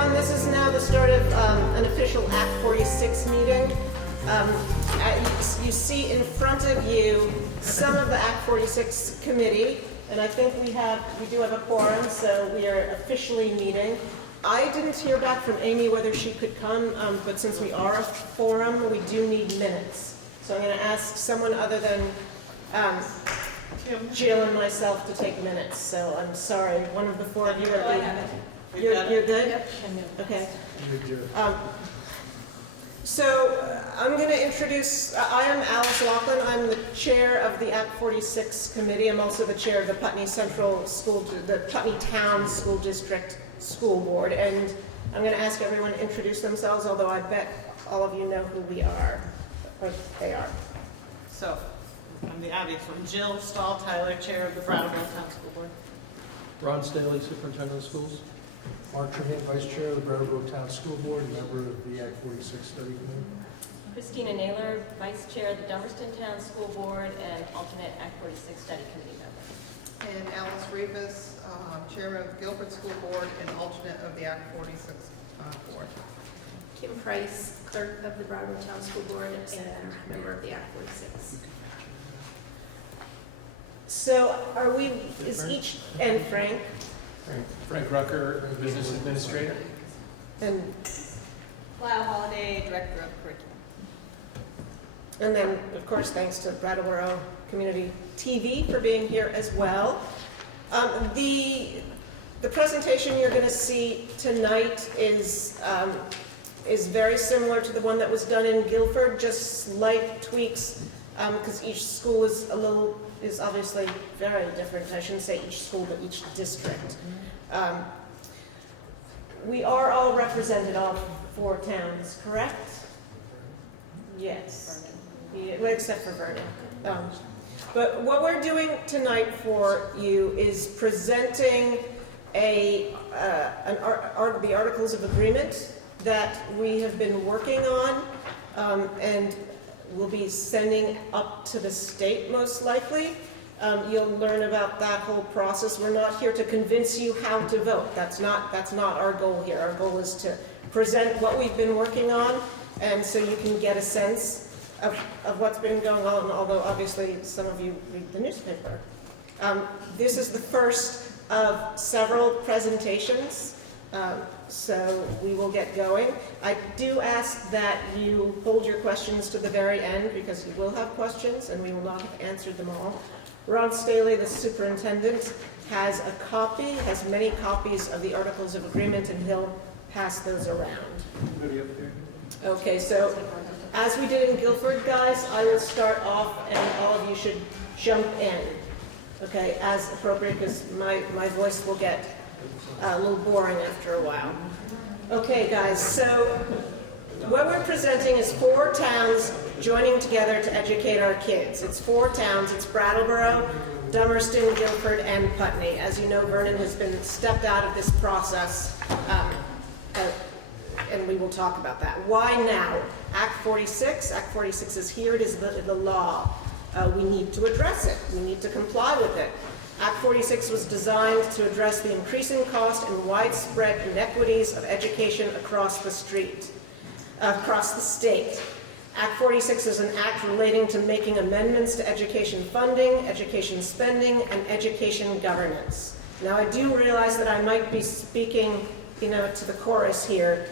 everyone. This is now the start of an official Act 46 meeting. You see in front of you some of the Act 46 committee, and I think we do have a quorum, so we are officially meeting. I didn't hear back from Amy whether she could come, but since we are a forum, we do need minutes. So I'm going to ask someone other than Jill and myself to take minutes. So I'm sorry, one of the four of you are You're good? Yep. Okay. So I'm going to introduce, I am Alice Laughlin. I'm the chair of the Act 46 committee. I'm also the chair of the Putney Putney Town School District School Board. And I'm going to ask everyone to introduce themselves, although I bet all of you know who we are, or they are. So, I'm the Abby from Jill Stahl-Tyler, chair of the Brattleboro Town School Board. Ron Staley, superintendent of schools. Mark Tremaine, Vice Chair of the Brattleboro Town School Board, member of the Act 46 Study Committee. Christina Naylor, Vice Chair of the Dummerston Town School Board and alternate Act 46 Study Committee member. And Alice Rivas, Chairman of the Guilford School Board and alternate of the Act 46 Board. Kim Price, Clerk of the Brattleboro Town School Board and member of the Act 46. So and Frank Rucker, business administrator. And Cloud Holiday, Director of Curriculum. And then, of course, thanks to Brattleboro Community TV for being here as well. The presentation you're going to see tonight is very similar to the one that was done in Guilford, just slight tweaks because each school is obviously very different. I shouldn't say each school, but each district. We are all represented, all four towns, correct? Yes. Yeah, well, except for Vernon. But what we're doing tonight for you is presenting the Articles of Agreement that we have been working on and we'll be sending up to the state most likely. You'll learn about that whole process. We're not here to convince you how to vote. That's not our goal here. Our goal is to present what we've been working on, and so you can get a sense of what's been going on, although obviously some of you read the newspaper. This is the first of several presentations, so we will get going. I do ask that you hold your questions to the very end because you will have questions and we will not have answered them all. Ron Staley, the superintendent, has many copies of the Articles of Agreement, and he'll pass those around. Okay, so as we did in Guilford, guys, I will start off and all of you should jump in, okay, as appropriate, because my voice will get a little boring after a while. Okay, guys, so what we're presenting is four towns joining together to educate our kids. It's four towns. It's Brattleboro, Dummerston, Guilford, and Putney. As you know, Vernon has been stepped out of this process, and we will talk about that. Why now? Act 46. Act 46 is here. It is the law. We need to address it. We need to comply with it. Act 46 was designed to address the increasing cost and widespread inequities of education across the state. Act 46 is an act relating to making amendments to education funding, education spending, and education governance. Now, I do realize that I might be speaking, to the chorus here,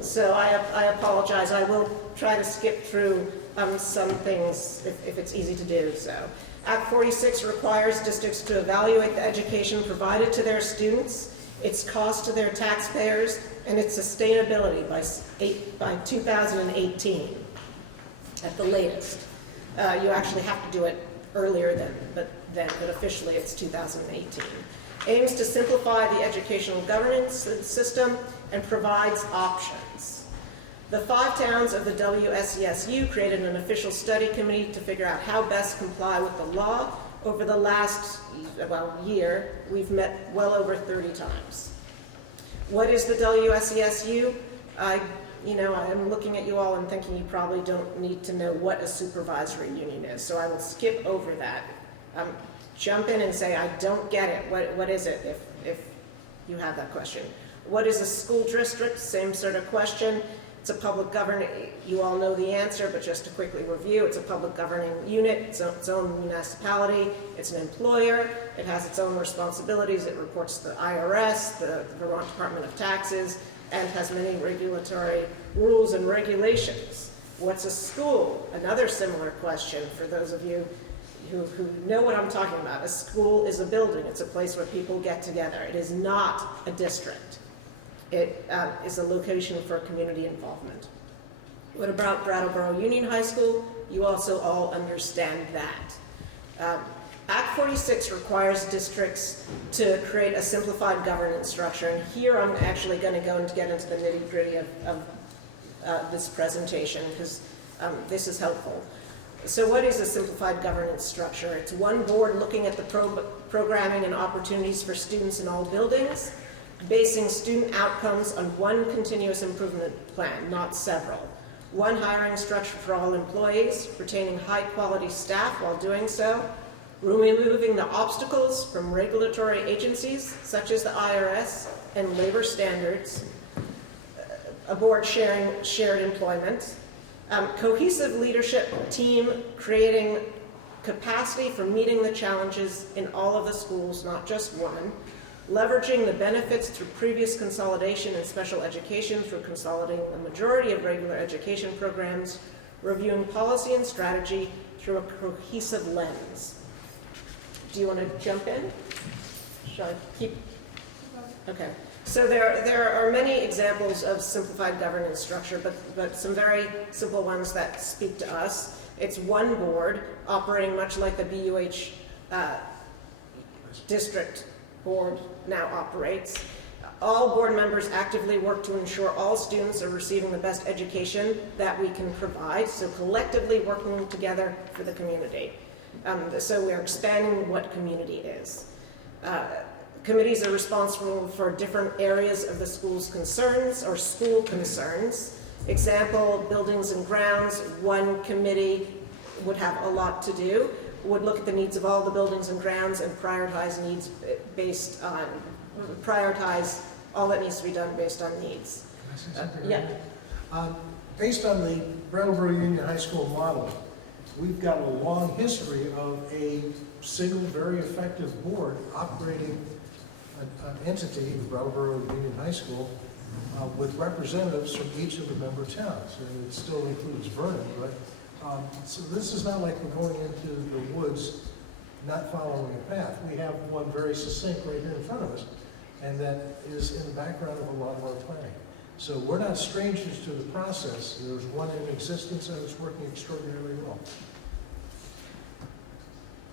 so I apologize. I will try to skip through some things if it's easy to do so. Act 46 requires districts to evaluate the education provided to their students, its cost to their taxpayers, and its sustainability by 2018 at the latest. You actually have to do it earlier but officially it's 2018. Aims to simplify the educational governance system and provides options. The five towns of the WSESU created an official study committee to figure out how best comply with the law. Over the last year, we've met well over 30 times. What is the WSESU? I'm looking at you all and thinking you probably don't need to know what a supervisory union is, so I will skip over that. Jump in and say, I don't get it. What is it if you have that question? What is a school district? Same sort of question. It's a public governing, you all know the answer, but just to quickly review, it's a public governing unit, it's its own municipality, it's an employer, it has its own responsibilities, it reports to the IRS, the Vermont Department of Taxes, and has many regulatory rules and regulations. What's a school? Another similar question for those of you who know what I'm talking about. A school is a building, it's a place where people get together. It is not a district. It is a location for community involvement. What about Brattleboro Union High School? You also all understand that. Act 46 requires districts to create a simplified governance structure, and here I'm actually going to go and get into the nitty-gritty of this presentation, because this is helpful. So what is a simplified governance structure? It's one board looking at the programming and opportunities for students in all buildings, basing student outcomes on one continuous improvement plan, not several. One hiring structure for all employees, retaining high-quality staff while doing so, removing the obstacles from regulatory agencies such as the IRS and labor standards, a board sharing shared employment, cohesive leadership team creating capacity for meeting the challenges in all of the schools, not just one, leveraging the benefits through previous consolidation in special education through consolidating the majority of regular education programs, reviewing policy and strategy through a cohesive lens. Do you want to jump in? Shall I keep? Okay. So there are many examples of simplified governance structure, but some very simple ones that speak to us. It's one board operating much like the BUH district board now operates. All board members actively work to ensure all students are receiving the best education that we can provide, so collectively working together for the community. So we're expanding what community is. Committees are responsible for different areas of the school's concerns or school concerns. Example, buildings and grounds, one committee would have a lot to do, would look at the needs of all the buildings and grounds and prioritize needs based on, prioritize all that needs to be done based on needs. Can I say something? Yeah. Based on the Brattleboro Union High School model, we've got a long history of a single, very effective board operating an entity, the Brattleboro Union High School, with representatives from each of the member towns. And it still includes Vernon, but so this is not like we're going into the woods not following a path. We have one very succinct right here in front of us, and that is in the background of a lot of our planning. So we're not strangers to the process. There's one in existence and it's working extraordinarily well.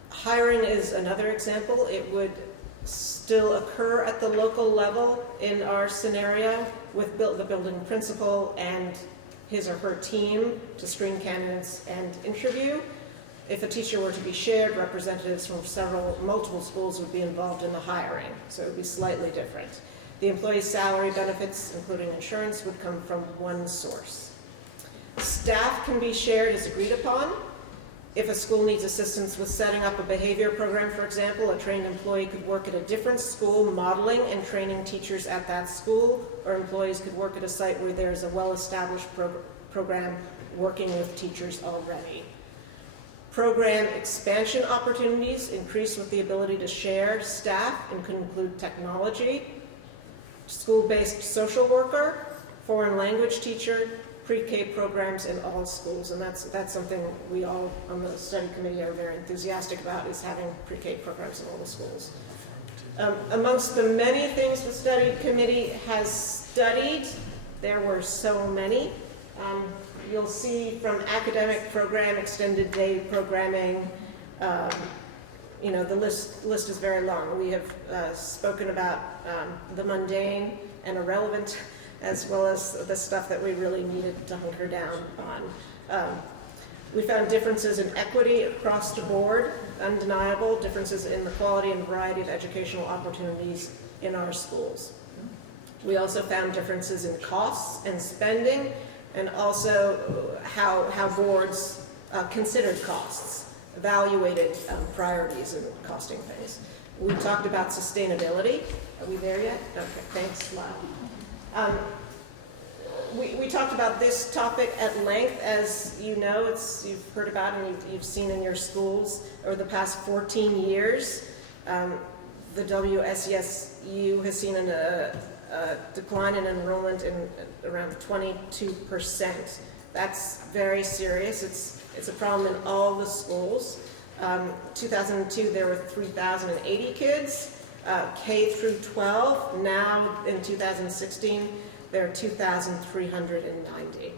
Hiring is another example. It would still occur at the local level in our scenario with the building principal and his or her team to screen candidates and interview. If a teacher were to be shared, representatives from multiple schools would be involved in the hiring, so it would be slightly different. The employee's salary, benefits, including insurance, would come from one source. Staff can be shared as agreed upon. If a school needs assistance with setting up a behavior program, for example, a trained employee could work at a different school modeling and training teachers at that school, or employees could work at a site where there's a well-established program working with teachers already. Program expansion opportunities increase with the ability to share staff and could include technology, school-based social worker, foreign language teacher, pre-K programs in all schools, and that's something we all on the study committee are very enthusiastic about, is having pre-K programs in all the schools. Amongst the many things the study committee has studied, there were so many. You'll see from academic program, extended day programming, the list is very long. We have spoken about the mundane and irrelevant, as well as the stuff that we really needed to hunker down on. We found differences in equity across the board, undeniable, differences in the quality and variety of educational opportunities in our schools. We also found differences in costs and spending, and also how boards considered costs, evaluated priorities in costing things. We talked about sustainability. Are we there yet? Okay, thanks, Lyle. We talked about this topic at length. As you know, you've heard about it and you've seen in your schools over the past 14 years. The WSESU has seen a decline in enrollment in around 22%. That's very serious. It's a problem in all the schools. 2002, there were 3,080 kids, K through 12. Now, in 2016, there are 2,390.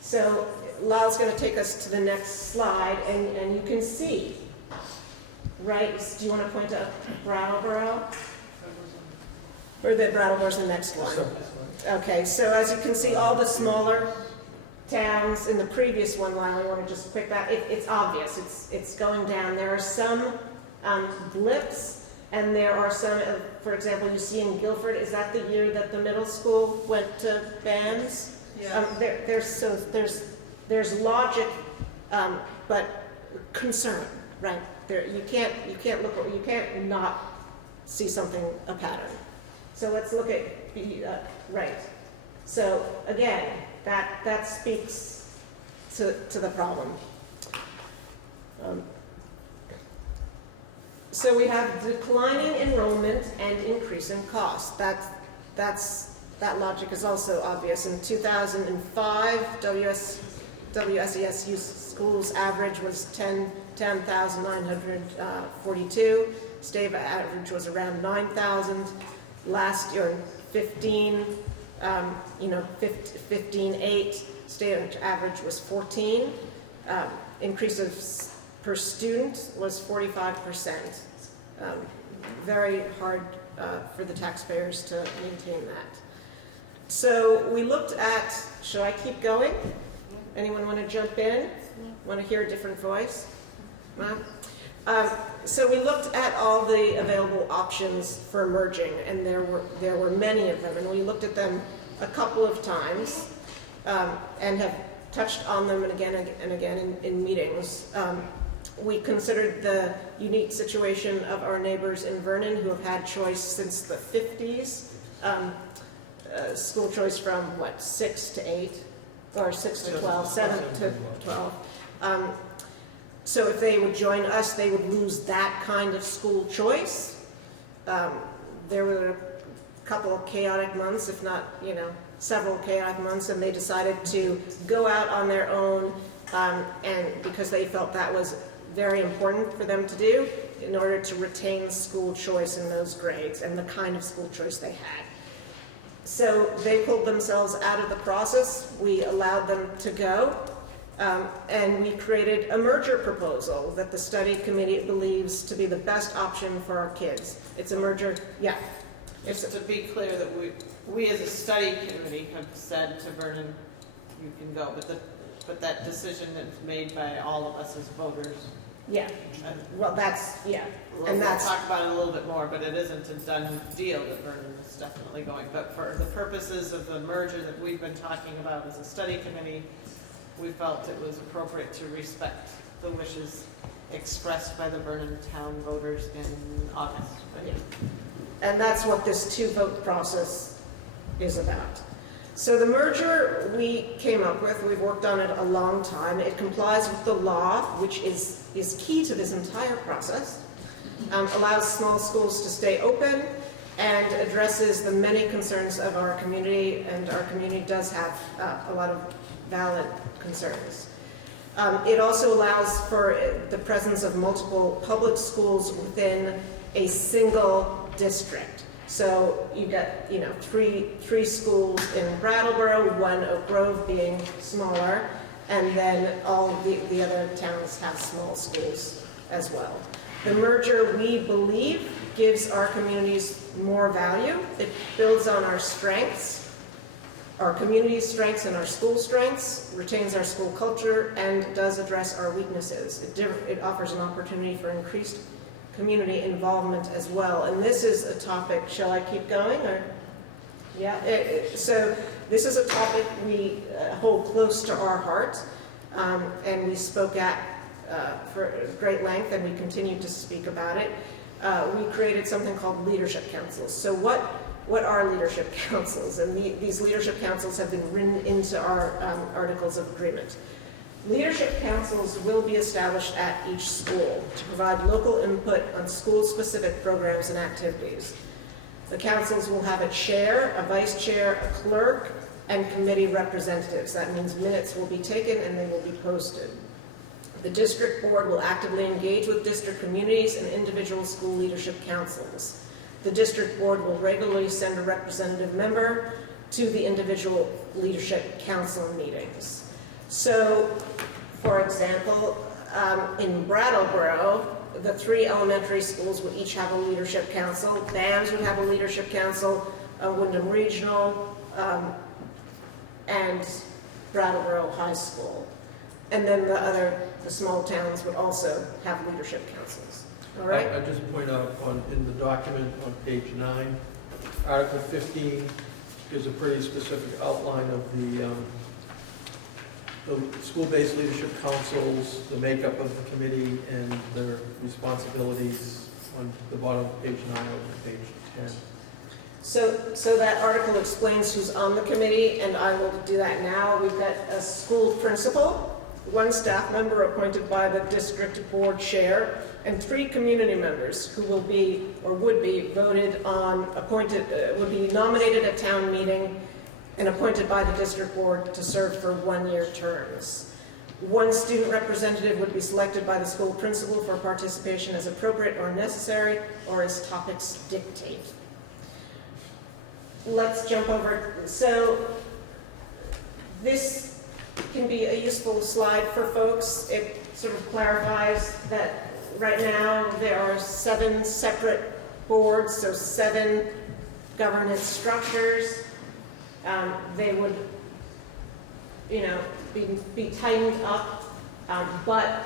So, Lyle's going to take us to the next slide, and you can see, right? Do you want to point to Brattleboro? Or the Brattleboro's the next one. Okay, so as you can see, all the smaller towns in the previous one, Lyle, I want to just pick that. It's obvious. It's going down. There are some blips, and there are some, for example, you see in Guilford, is that the year that the middle school went to bans? Yeah. There's logic, but concern, right? You can't not see something, a pattern. So let's look at right. So again, that speaks to the problem. So we have declining enrollment and increasing cost. That logic is also obvious. In 2005, WSESU schools average was 10,942. State average was around 9,000. Last year, 15.8. State average was 14. Increase per student was 45%. Very hard for the taxpayers to maintain that. So we looked at, shall I keep going? Anyone want to jump in? Want to hear a different voice? So we looked at all the available options for merging, and there were many of them, and we looked at them a couple of times and have touched on them again and again in meetings. We considered the unique situation of our neighbors in Vernon who have had choice since the 50s, school choice from 6 to 8, or 6 to 12, 7 to 12. So if they would join us, they would lose that kind of school choice. There were a couple of chaotic months, if not, several chaotic months, and they decided to go out on their own, and because they felt that was very important for them to do in order to retain school choice in those grades and the kind of school choice they had. So they pulled themselves out of the process. We allowed them to go. And we created a merger proposal that the study committee believes to be the best option for our kids. It's a merger, yeah. Just to be clear that we as a study committee have said to Vernon, you can go, but that decision is made by all of us as voters. Yeah. Well, that's, yeah. We'll talk about it a little bit more, but it isn't a done deal that Vernon is definitely going. But for the purposes of the merger that we've been talking about as a study committee, we felt it was appropriate to respect the wishes expressed by the Vernon town voters in August. Yeah. And that's what this two-vote process is about. So the merger we came up with, we've worked on it a long time. It complies with the law, which is key to this entire process, allows small schools to stay open, and addresses the many concerns of our community, and our community does have a lot of valid concerns. It also allows for the presence of multiple public schools within a single district. So you get, three schools in Brattleboro, one Oak Grove being smaller, and then all of the other towns have small schools as well. The merger, we believe, gives our communities more value. It builds on our strengths, our community strengths and our school strengths, retains our school culture, and does address our weaknesses. It offers an opportunity for increased community involvement as well. And this is a topic, shall I keep going? Or yeah, so this is a topic we hold close to our heart, and we spoke at for great length, and we continue to speak about it. we created something called leadership councils. So what are leadership councils? And these leadership councils have been written into our articles of agreement. Leadership councils will be established at each school to provide local input on school-specific programs and activities. The councils will have a chair, a vice chair, a clerk, and committee representatives. That means minutes will be taken and they will be posted. The district board will actively engage with district communities and individual school leadership councils. The district board will regularly send a representative member to the individual leadership council meetings. So, for example, in Brattleboro, the 3 elementary schools would each have a leadership council. BAMS would have a leadership council, Wyndham Regional, and Brattleboro High School. And then the small towns would also have leadership councils. All right? I just point out in the document on page 9, Article 15 gives a pretty specific outline of the school-based leadership councils, the makeup of the committee, and their responsibilities on the bottom of page 9 over page 10. So that article explains who's on the committee, and I will do that now. We've got a school principal, 1 staff member appointed by the district board chair, and 3 community members who will be, or would be, voted on, appointed, would be nominated at town meeting and appointed by the district board to serve for 1-year terms. 1 student representative would be selected by the school principal for participation as appropriate or necessary, or as topics dictate. Let's jump over. So this can be a useful slide for folks. It sort of clarifies that right now there are 7 separate boards, so 7 governance structures. They would, be tightened up, but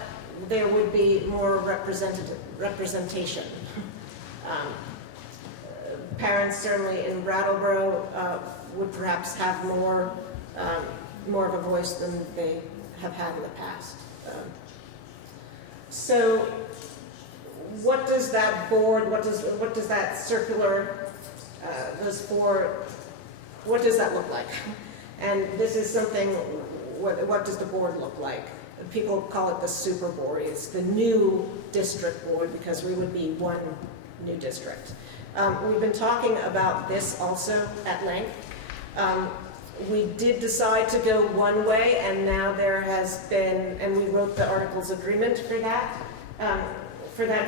there would be more representation. Parents, certainly in Brattleboro, would perhaps have more of a voice than they have had in the past. So, what does that board? What does that circular? What does that look like? And this is something. What does the board look like? People call it the super board. It's the new district board because we would be 1 new district. We've been talking about this also at length. We did decide to go one way, and now there has been, and we wrote the articles agreement for that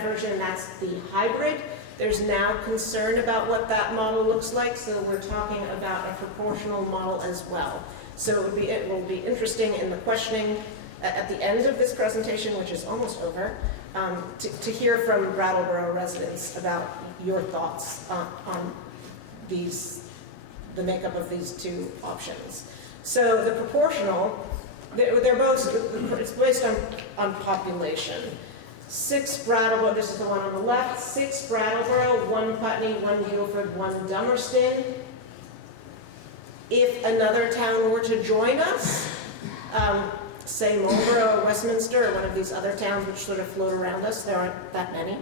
version, and that's the hybrid. There's now concern about what that model looks like, so we're talking about a proportional model as well. So it will be interesting in the questioning at the end of this presentation, which is almost over, to hear from Brattleboro residents about your thoughts on the makeup of these 2 options. So the proportional, they're both, it's based on population. 6 Brattleboro, this is the one on the left, 6 Brattleboro, 1 Putney, 1 Guilford, 1 Dummerston. If another town were to join us, say Marlborough or Westminster or one of these other towns which sort of float around us, there aren't that many.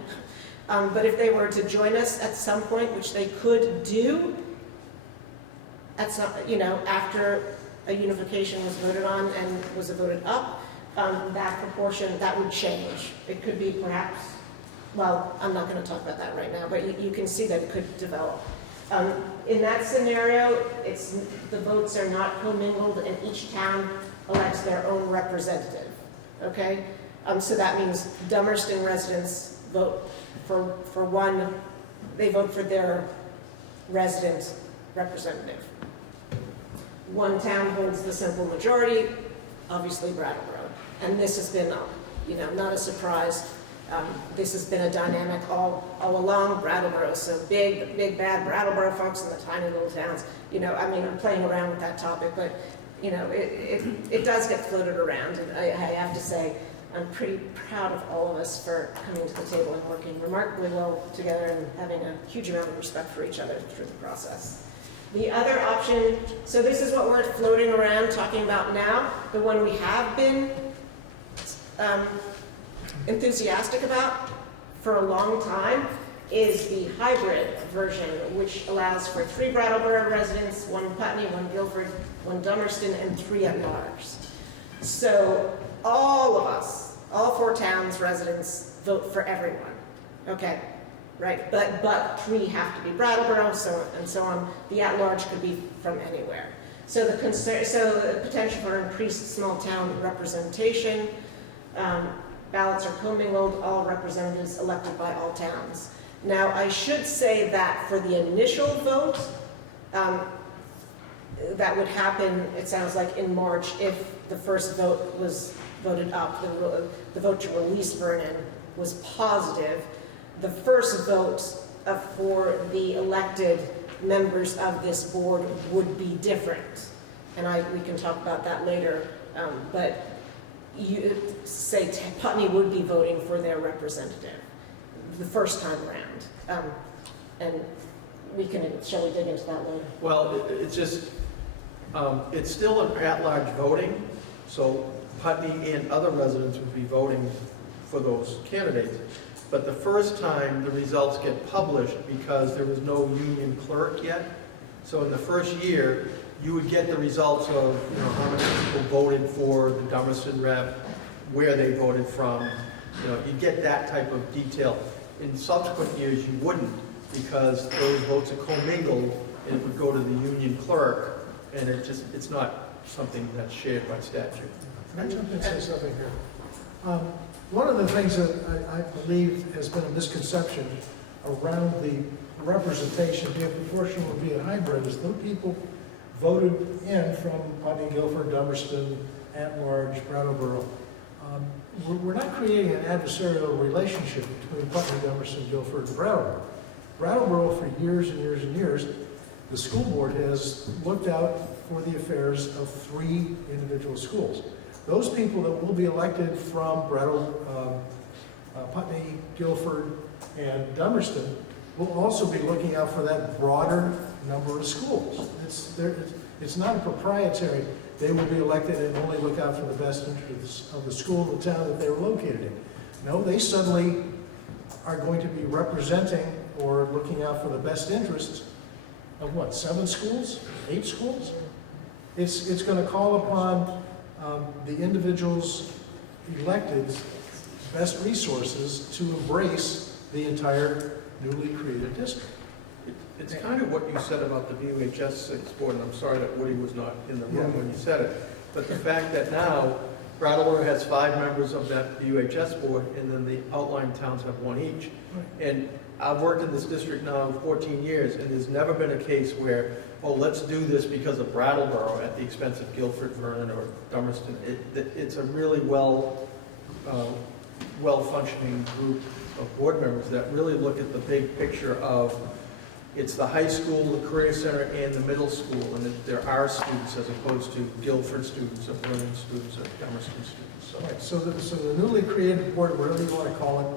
But if they were to join us at some point, which they could do, at some, after a unification was voted on and was voted up, that proportion, that would change. It could be perhaps, well, I'm not going to talk about that right now, but you can see that it could develop. In that scenario, the votes are not commingled and each town elects their own representative, okay? So that means Dummerston residents vote for one, they vote for their resident representative. 1 town holds the simple majority, obviously Brattleboro. And this has been, not a surprise. This has been a dynamic all along. Brattleboro, so big bad Brattleboro folks in the tiny little towns. I'm playing around with that topic, but it does get floated around. And I have to say, I'm pretty proud of all of us for coming to the table and working remarkably well together and having a huge amount of respect for each other through the process. The other option, so this is what we're floating around talking about now, the one we have been enthusiastic about for a long time, is the hybrid version, which allows for 3 Brattleboro residents, 1 Putney, 1 Guilford, 1 Dummerston, and 3 at large. So all of us, all 4 towns residents vote for everyone. Okay, right? But 3 have to be Brattleboro, and so on. The at-large could be from anywhere. So the potential for increased small town representation. Ballots are commingled, all representatives elected by all towns. Now, I should say that for the initial vote, that would happen, it sounds like, in March if the first vote was voted up. The vote to release Vernon was positive. The first vote for the elected members of this board would be different. And we can talk about that later. But you say Putney would be voting for their representative the first time around. And shall we dig into that later? Well, it's just, it's still an at-large voting, so Putney and other residents would be voting for those candidates. But the first time the results get published, because there was no union clerk yet, so in the first year, you would get the results of, how many people voted for the Dummerston rep, where they voted from. You'd get that type of detail. In subsequent years, you wouldn't, because those votes are commingled, and it would go to the union clerk, and it's not something that's shared by statute. Can I jump in and say something here? One of the things that I believe has been a misconception around the representation, be it proportional or be it hybrid, is those people voted in from Putney, Guilford, Dummerston, at-large, Brattleboro. We're not creating an adversarial relationship between Putney, Dummerston, Guilford, and Brattleboro. Brattleboro, for years and years and years, the school board has looked out for the affairs of 3 individual schools. Those people that will be elected from Putney, Guilford, and Dummerston will also be looking out for that broader number of schools. It's not a proprietary, they will be elected and only look out for the best interests of the school and the town that they were located in. No, they suddenly are going to be representing or looking out for the best interests of what, 7 schools? 8 schools? It's going to call upon the individuals elected's best resources to embrace the entire newly created district. It's kind of what you said about the WHS board, and I'm sorry that Woody was not in the room when you said it, but the fact that now Brattleboro has 5 members of that WHS board, and then the outlying towns have 1 each. And I've worked in this district now 14 years, and there's never been a case where, let's do this because of Brattleboro at the expense of Guilford, Vernon, or Dummerston. It's a really well-functioning group of board members that really look at the big picture of it's the high school, the career center, and the middle school, and that there are students as opposed to Guilford students, or Vernon students, or Dummerston students. So the newly created board, whatever you want to call it,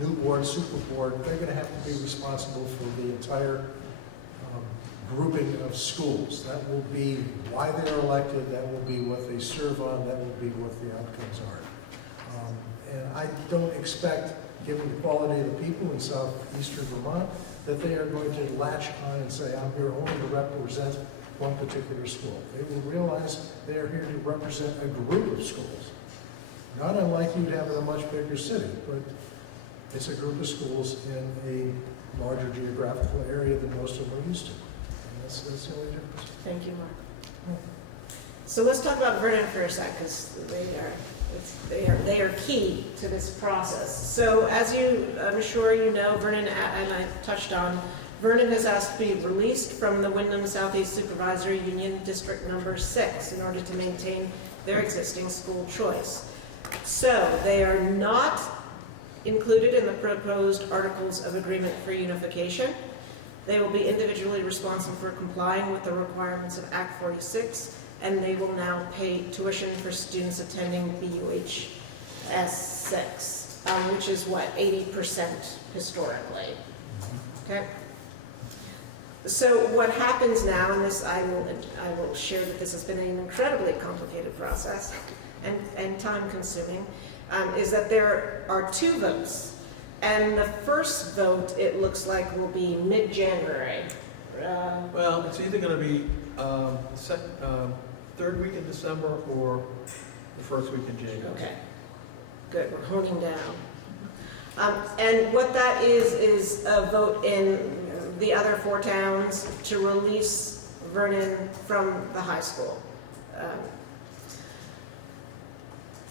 new board, super board, they're going to have to be responsible for the entire grouping of schools. That will be why they're elected, that will be what they serve on, that will be what the outcomes are. And I don't expect, given the quality of the people in southeastern Vermont, that they are going to latch on and say, I'm here only to represent one particular school. They will realize they are here to represent a group of schools. Not unlike you'd have in a much bigger city, but it's a group of schools in a larger geographical area than most of them are used to. And that's the only difference. Thank you, Mark. So let's talk about Vernon for a sec, because they are key to this process. So as I'm sure you know, Vernon, and I touched on, Vernon has asked to be released from the Wyndham Southeast Supervisory Union District Number 6 in order to maintain their existing school choice. So they are not included in the proposed Articles of Agreement for unification. They will be individually responsible for complying with the requirements of Act 46, and they will now pay tuition for students attending BUHS 6, which is what, 80% historically. Okay? So what happens now, and this I will share that this has been an incredibly complicated process and time consuming, is that there are 2 votes. And the first vote, it looks like, will be mid-January. Well, it's either gonna be, third week in December or the first week in January. Okay, good, we're honing down. And what that is a vote in the other 4 towns to release Vernon from the high school.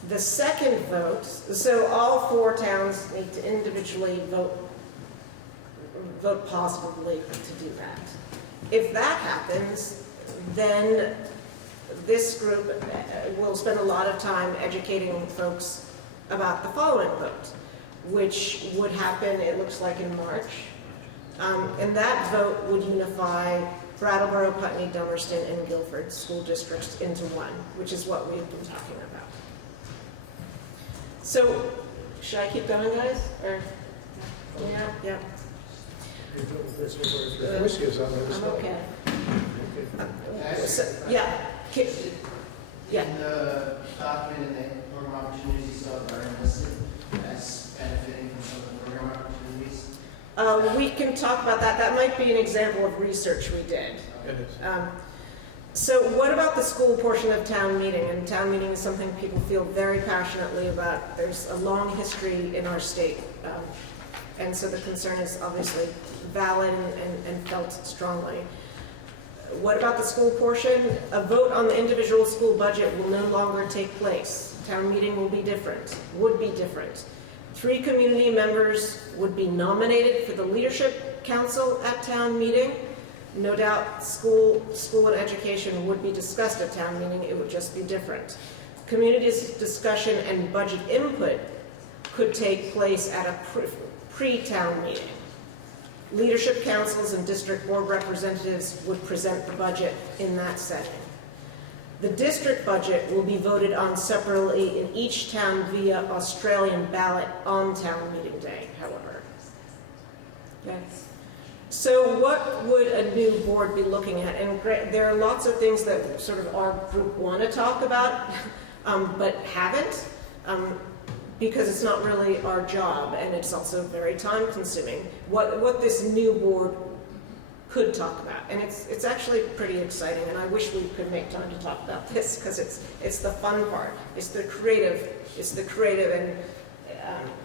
The second vote, so all 4 towns need to individually vote positively to do that. If that happens, then this group will spend a lot of time educating folks about the following vote, which would happen, it looks like, in March. And that vote would unify Brattleboro, Putney, Dummerston, and Guilford school districts into one, which is what we've been talking about. So, should I keep going, guys? Or, yeah. Whiskey is on this. I'm okay. Okay. Yeah. Yeah. In the document in the program opportunities that are listed as benefiting from some of the program opportunities? We can talk about that. That might be an example of research we did. It is. So what about the school portion of town meeting? And town meeting is something people feel very passionately about. There's a long history in our state. And so the concern is obviously valid and felt strongly. What about the school portion? A vote on the individual school budget will no longer take place. Town meeting will be different, would be different. 3 community members would be nominated for the leadership council at town meeting. No doubt school and education would be discussed at town meeting, it would just be different. Community discussion and budget input could take place at a pre-town meeting. Leadership councils and district board representatives would present the budget in that setting. The district budget will be voted on separately in each town via Australian ballot on town meeting day, however. Okay. So what would a new board be looking at? And there are lots of things that sort of our group want to talk about, but haven't, because it's not really our job, and it's also very time consuming. What this new board could talk about, and it's actually pretty exciting, and I wish we could make time to talk about this, because it's the fun part, it's the creative,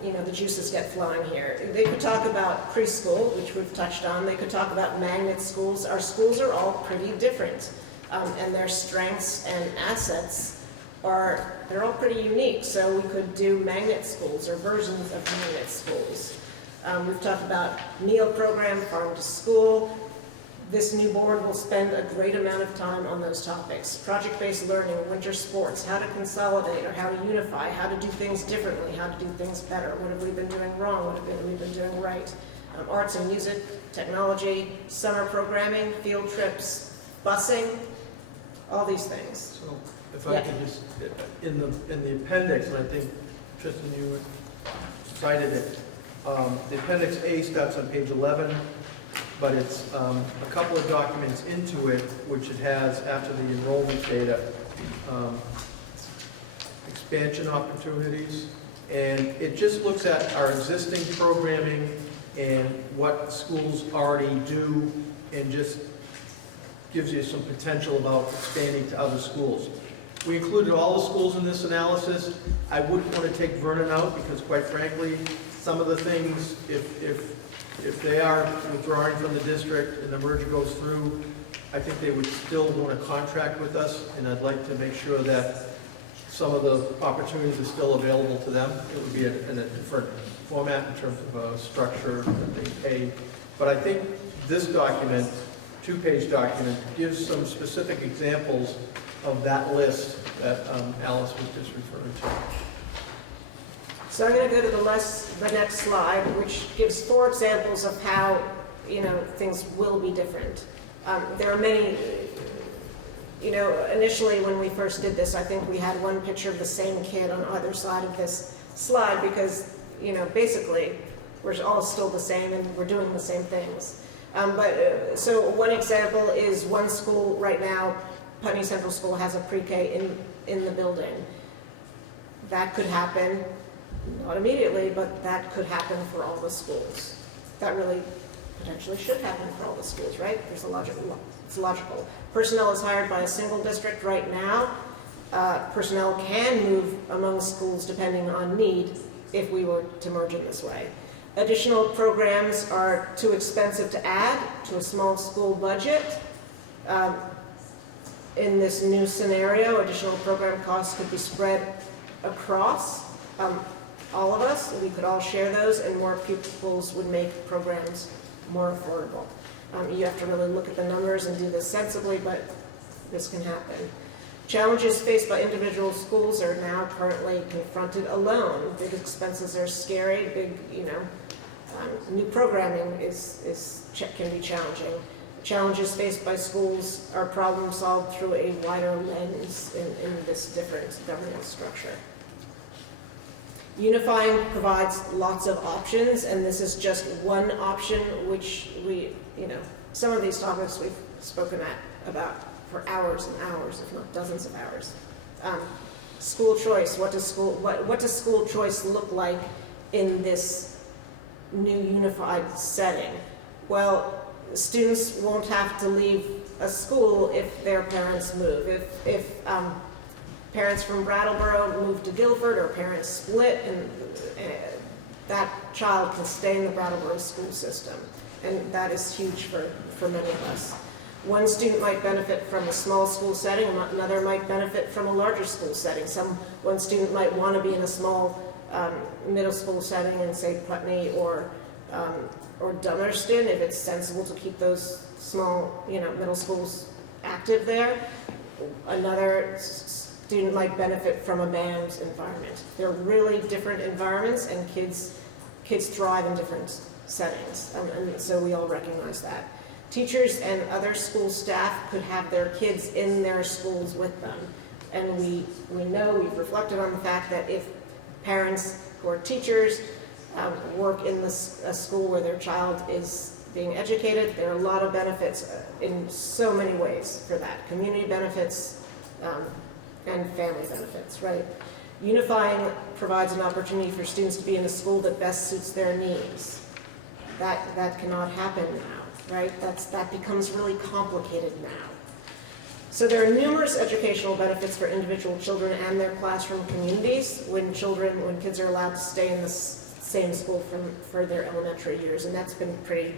and the juices get flowing here. They could talk about preschool, which we've touched on. They could talk about magnet schools. Our schools are all pretty different, and their strengths and assets they're all pretty unique. So we could do magnet schools or versions of magnet schools. We've talked about meal program, farm to school. This new board will spend a great amount of time on those topics. Project-based learning, winter sports, how to consolidate or how to unify, how to do things differently, how to do things better. What have we been doing wrong? What have we been doing right? Arts and music, technology, summer programming, field trips, busing, all these things. So if I could just, in the appendix, and I think Tristan, you cited it, the appendix A starts on page 11, but it's a couple of documents into it, which it has after the enrollment data, expansion opportunities, and it just looks at our existing programming and what schools already do, and just gives you some potential about expanding to other schools. We included all the schools in this analysis. I wouldn't want to take Vernon out because, quite frankly, some of the things, if they are withdrawing from the district and the merger goes through, I think they would still want to contract with us, and I'd like to make sure that some of the opportunities are still available to them. It would be in a different format in terms of a structure that they pay. But I think this document, 2-page document, gives some specific examples of that list that Alice was just referring to. So I'm going to go to the next slide, which gives 4 examples of how, things will be different. There are many, initially when we first did this, I think we had one picture of the same kid on either side of this slide because, basically we're all still the same and we're doing the same things. So one example is one school right now, Putney Central School has a pre-K in the building. That could happen. Not immediately, but that could happen for all the schools. That really potentially should happen for all the schools, right? It's logical. Personnel is hired by a single district right now. Personnel can move among schools depending on need if we were to merge in this way. Additional programs are too expensive to add to a small school budget. In this new scenario, additional program costs could be spread across all of us. We could all share those, and more pupils would make programs more affordable. You have to really look at the numbers and do this sensibly, but this can happen. Challenges faced by individual schools are now currently confronted alone. Big expenses are scary. New programming can be challenging. Challenges faced by schools are problem solved through a wider lens in this different governance structure. Unifying provides lots of options, and this is just one option, which some of these topics we've spoken about for hours and hours, if not dozens of hours. School choice. What does school choice look like in this new unified setting? Well, students won't have to leave a school if their parents move. If parents from Brattleboro move to Guilford, or parents split, and that child can stay in the Brattleboro school system. And that is huge for many of us. One student might benefit from a small school setting, another might benefit from a larger school setting. One student might want to be in a small middle school setting in, say, Putney or Dummerston, if it's sensible to keep those small, middle schools active there. Another student might benefit from a band environment. They're really different environments, and kids thrive in different settings, and so we all recognize that. Teachers and other school staff could have their kids in their schools with them, and we've reflected on the fact that if parents who are teachers work in a school where their child is being educated, there are a lot of benefits in so many ways for that. Community benefits and family benefits, right? Unifying provides an opportunity for students to be in a school that best suits their needs. That cannot happen now, right? That becomes really complicated now. So there are numerous educational benefits for individual children and their classroom communities when kids are allowed to stay in the same school for their elementary years, and that's been pretty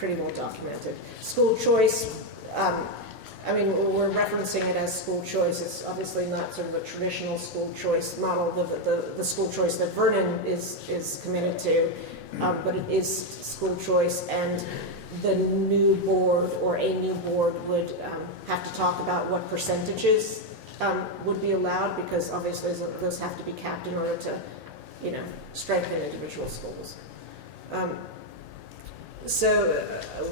well documented. School choice, we're referencing it as school choice. It's obviously not sort of a traditional school choice model, the school choice that Vernon is committed to, but it is school choice, and the new board or a new board would have to talk about what percentages would be allowed, because obviously those have to be capped in order to strengthen individual schools. So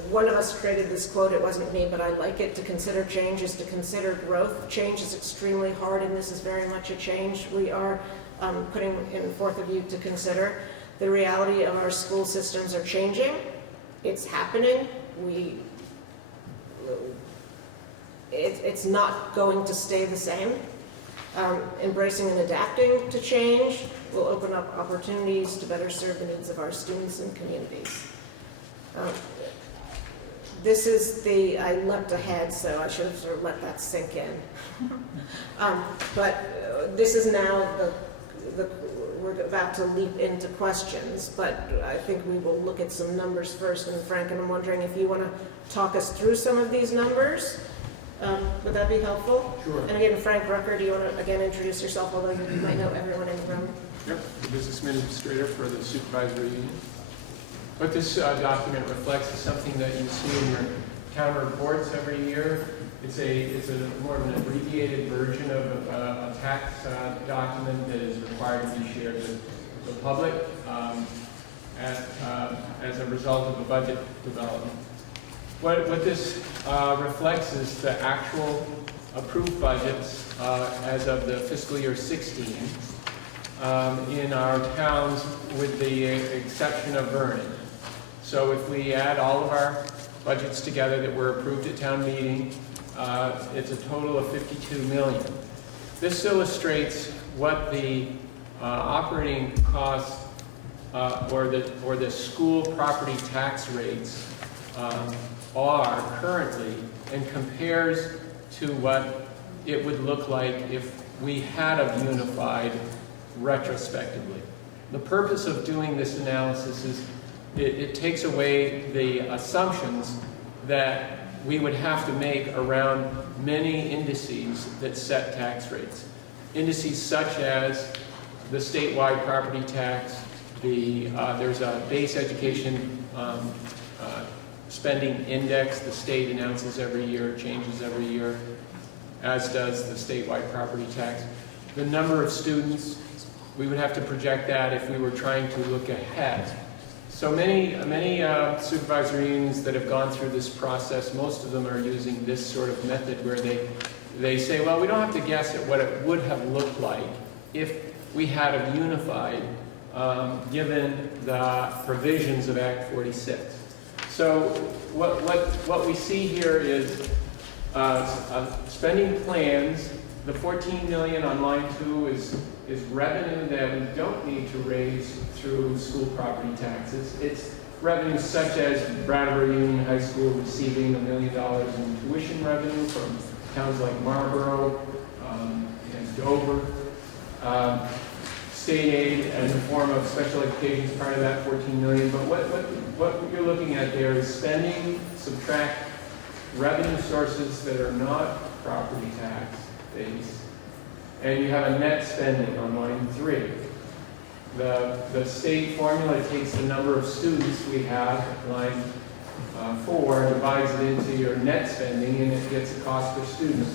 one of us created this quote. It wasn't me, but I like it. To consider change is to consider growth. Change is extremely hard, and this is very much a change we are putting in forth of you to consider. The reality of our school systems are changing. It's happening. It's not going to stay the same. Embracing and adapting to change will open up opportunities to better serve the needs of our students and communities. I leapt ahead, so I should have sort of let that sink in. But this is now we're about to leap into questions, but I think we will look at some numbers first. And Frank, I'm wondering if you want to talk us through some of these numbers. Would that be helpful? Sure. And again, Frank Rucker, do you want to again introduce yourself, although you might know everyone in the room? Yep, the business administrator for the supervisory union. What this document reflects is something that you see in your town reports every year. It's a more of an abbreviated version of a tax document that is required to be shared with the public as a result of the budget development. What this reflects is the actual approved budgets as of the fiscal year 16 in our towns, with the exception of Vernon. So if we add all of our budgets together that were approved at town meeting, it's a total of $52 million. This illustrates what the operating costs or the school property tax rates are currently, and compares to what it would look like if we had a unified retrospectively. The purpose of doing this analysis is it takes away the assumptions that we would have to make around many indices that set tax rates. Indices such as the statewide property tax, there's a base education spending index the state announces every year, changes every year, as does the statewide property tax. The number of students, we would have to project that if we were trying to look ahead. So many supervisory unions that have gone through this process, most of them are using this sort of method where they say, well, we don't have to guess at what it would have looked like if we had a unified, given the provisions of Act 46. So what we see here is spending plans. The 14 million on line 2 is revenue that we don't need to raise through school property taxes. It's revenues such as Brattleboro Union High School receiving $1 million in tuition revenue from towns like Marlboro and Dover. State aid in the form of special education is part of that 14 million. But what you're looking at there is spending, subtract revenue sources that are not property tax based, and you have a net spending on line 3. The state formula takes the number of students we have, line 4, and divides it into your net spending, and it gets a cost per student of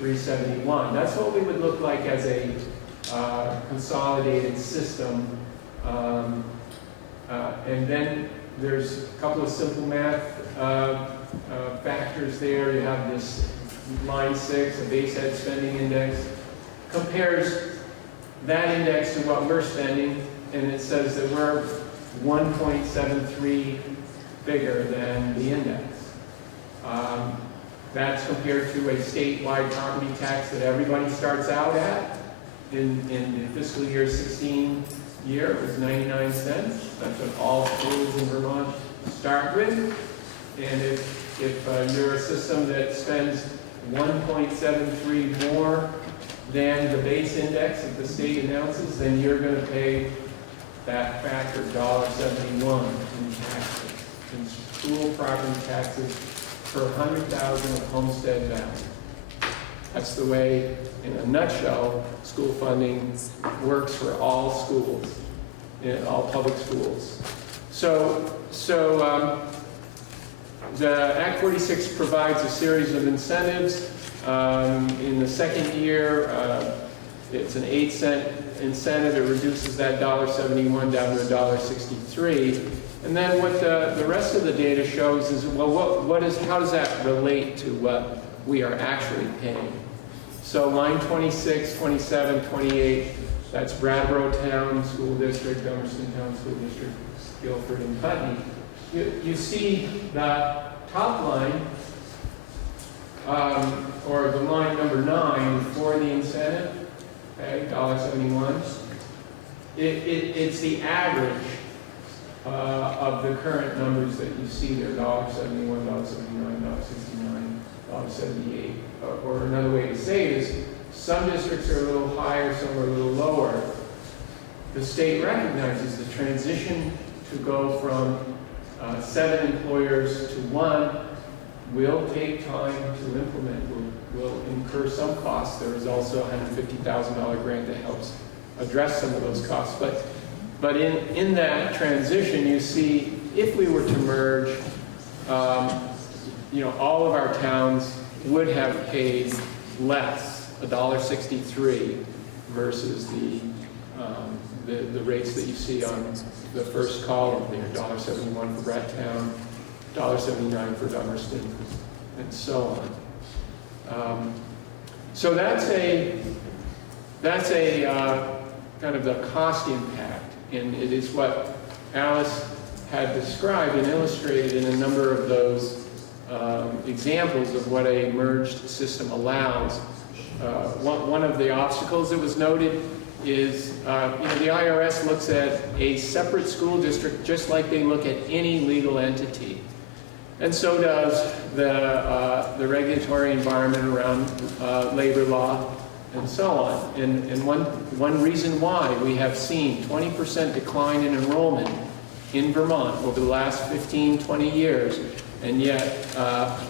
$16,371. That's what we would look like as a consolidated system. And then there's a couple of simple math factors there. You have this line 6, a base ed spending index, compares that index to what we're spending, and it says that we're 1.73 bigger than the index. That's compared to a statewide property tax that everybody starts out at. In the fiscal year 16 year, it was 99 cents. That's what all schools in Vermont start with. And if you're a system that spends 1.73 more than the base index that the state announces, then you're going to pay that factor $1.71 in taxes, in school property taxes per 100,000 of homestead value. That's the way, in a nutshell, school funding works for all schools, all public schools. So the Act 46 provides a series of incentives. In the second year, it's an 8-cent incentive. It reduces that $1.71 down to $1.63. And then what the rest of the data shows is, well, how does that relate to what we are actually paying? So line 26, 27, 28, that's Brattleboro Town School District, Dummerston Town School District, Guilford, and Putney. You see the top line, or the line number 9 for the incentive, okay, $1.71. It's the average of the current numbers that you see there, $1.71, $1.79, $1.69, $1.78. Or another way to say it is, some districts are a little higher, some are a little lower. The state recognizes the transition to go from 7 employers to 1 will take time to implement, will incur some costs. There is also a $150,000 grant that helps address some of those costs. But in that transition, you see, if we were to merge, all of our towns would have paid less, $1.63, versus the rates that you see on the first column there, $1.71 for Bratttown, $1.79 for Dummerston, and so on. So that's a kind of the cost impact, and it is what Alice had described and illustrated in a number of those examples of what a merged system allows. One of the obstacles that was noted is, the IRS looks at a separate school district just like they look at any legal entity. And so does the regulatory environment around labor law and so on. And one reason why we have seen 20% decline in enrollment in Vermont over the last 15, 20 years, and yet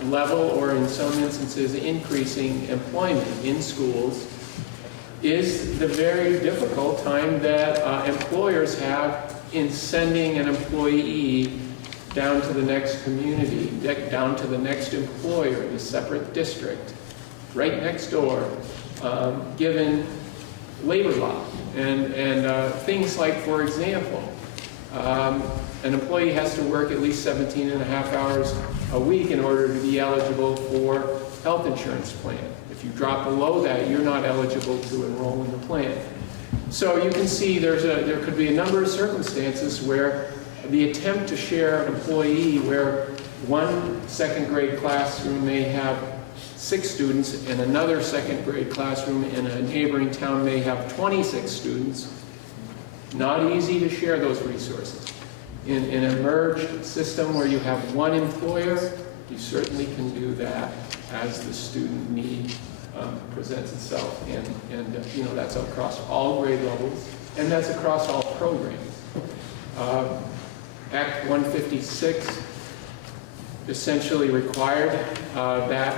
level or in some instances increasing employment in schools, is the very difficult time that employers have in sending an employee down to the next community, down to the next employer, the separate district, right next door, given labor law. And things like, for example, an employee has to work at least 17 and a half hours a week in order to be eligible for health insurance plan. If you drop below that, you're not eligible to enroll in the plan. So you can see there could be a number of circumstances where the attempt to share an employee where one second grade classroom may have 6 students and another second grade classroom in a neighboring town may have 26 students, not easy to share those resources. In a merged system where you have one employer, you certainly can do that as the student need presents itself. And that's across all grade levels, and that's across all programs. Act 156 essentially required that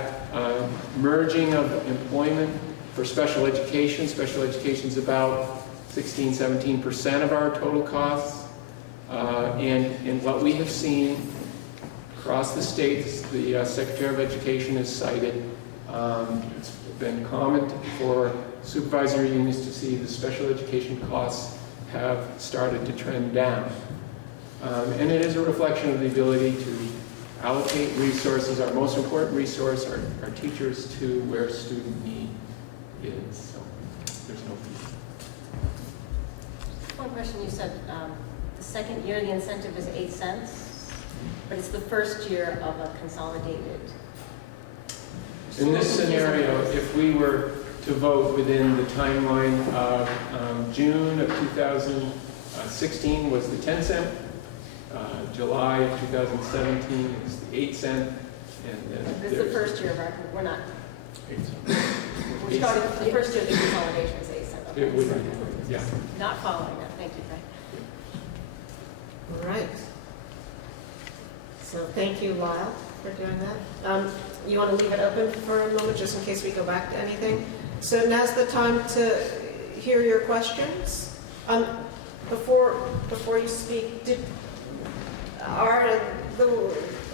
merging of employment for special education. Special education is about 16–17% of our total costs. And what we have seen across the states, the Secretary of Education has cited, it's been common for supervisory unions to see the special education costs have started to trend down. And it is a reflection of the ability to allocate resources, our most important resource, our teachers, to where student need is. So there's no fee. One question, you said the second year the incentive is 8 cents, but it's the first year of a consolidated. In this scenario, if we were to vote within the timeline of June of 2016 was the 10 cent, July of 2017 is the 8 cent, and then This is the first year of our, we're not, 8 cents. we're starting, the first year of the consolidation is 8 cents. Okay. It would be, yeah. Not following that, thank you, Frank. All right. So thank you, Lyle, for doing that. You want to leave it open for a moment, just in case we go back to anything? So now's the time to hear your questions. Before you speak,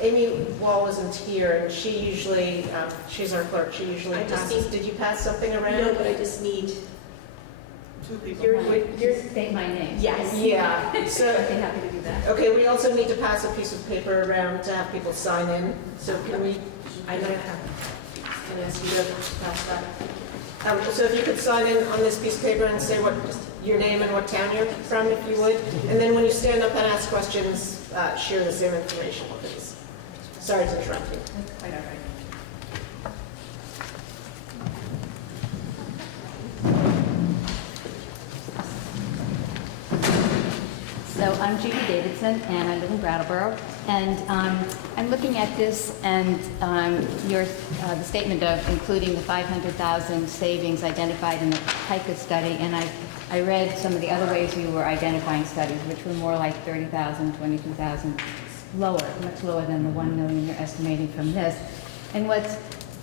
Amy Wall isn't here, and she usually, she's our clerk, she usually I just passes. Did you pass something around? No, but I just need, 2 people. you're, State my name. yes. Yeah, I'd so, be happy to do that. okay, we also need to pass a piece of paper around to have people sign in. So can we, I don't have. can I ask you to pass that? So if you could sign in on this piece of paper and say what your name and what town you're from, if you would. And then when you stand up and ask questions, share the same information, please. Sorry to interrupt you. I know, right. So I'm Judy Davidson, and I live in Brattleboro. And I'm looking at this and the statement of including the 500,000 savings identified in the PICA study, and I read some of the other ways you were identifying studies, which were more like 30,000, 22,000, lower, much lower than the 1 million you're estimating from this. And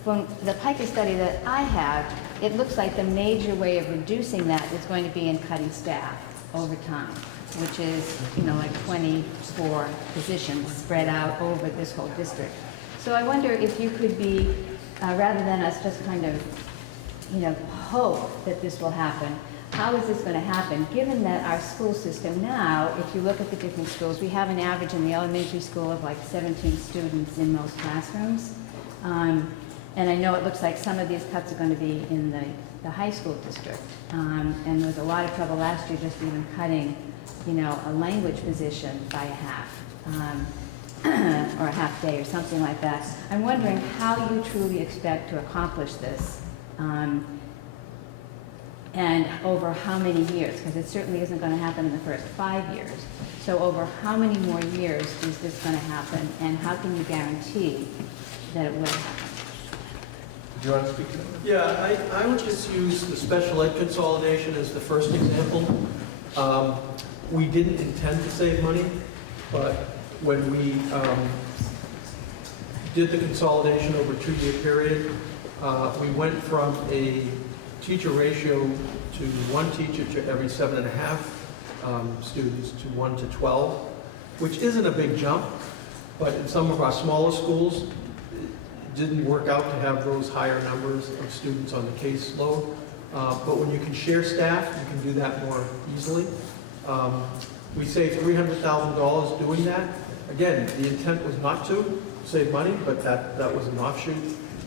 from the PICA study that I have, it looks like the major way of reducing that is going to be in cutting staff over time, which is, like 24 positions spread out over this whole district. So I wonder if you could be, rather than us just kind of, hope that this will happen, how is this going to happen? Given that our school system now, if you look at the different schools, we have an average in the elementary school of like 17 students in most classrooms. And I know it looks like some of these cuts are going to be in the high school district. And there was a lot of trouble last year just even cutting, a language position by a half, or a half day or something like that. I'm wondering how you truly expect to accomplish this. And over how many years? Because it certainly isn't going to happen in the first 5 years. So over how many more years is this going to happen? And how can you guarantee that it will happen? Do you want to speak to that? Yeah, I would just use the special ed consolidation as the first example. We didn't intend to save money, but when we did the consolidation over a 2-year period, we went from a teacher ratio to 1 teacher to every 7.5 students to 1 to 12, which isn't a big jump, but in some of our smaller schools, it didn't work out to have those higher numbers of students on the caseload. But when you can share staff, you can do that more easily. We saved $300,000 doing that. Again, the intent was not to save money, but that was an offshoot.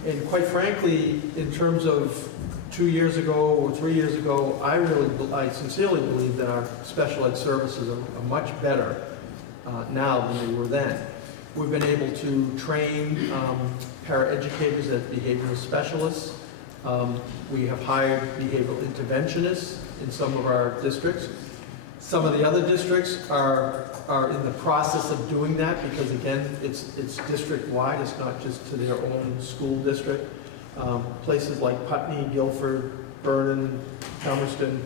And quite frankly, in terms of 2 years ago or 3 years ago, I sincerely believe that our special ed services are much better now than they were then. We've been able to train paraeducators as behavioral specialists. We have hired behavioral interventionists in some of our districts. Some of the other districts are in the process of doing that because, again, it's district-wide. It's not just to their own school district. Places like Putney, Guilford, Vernon, Palmerston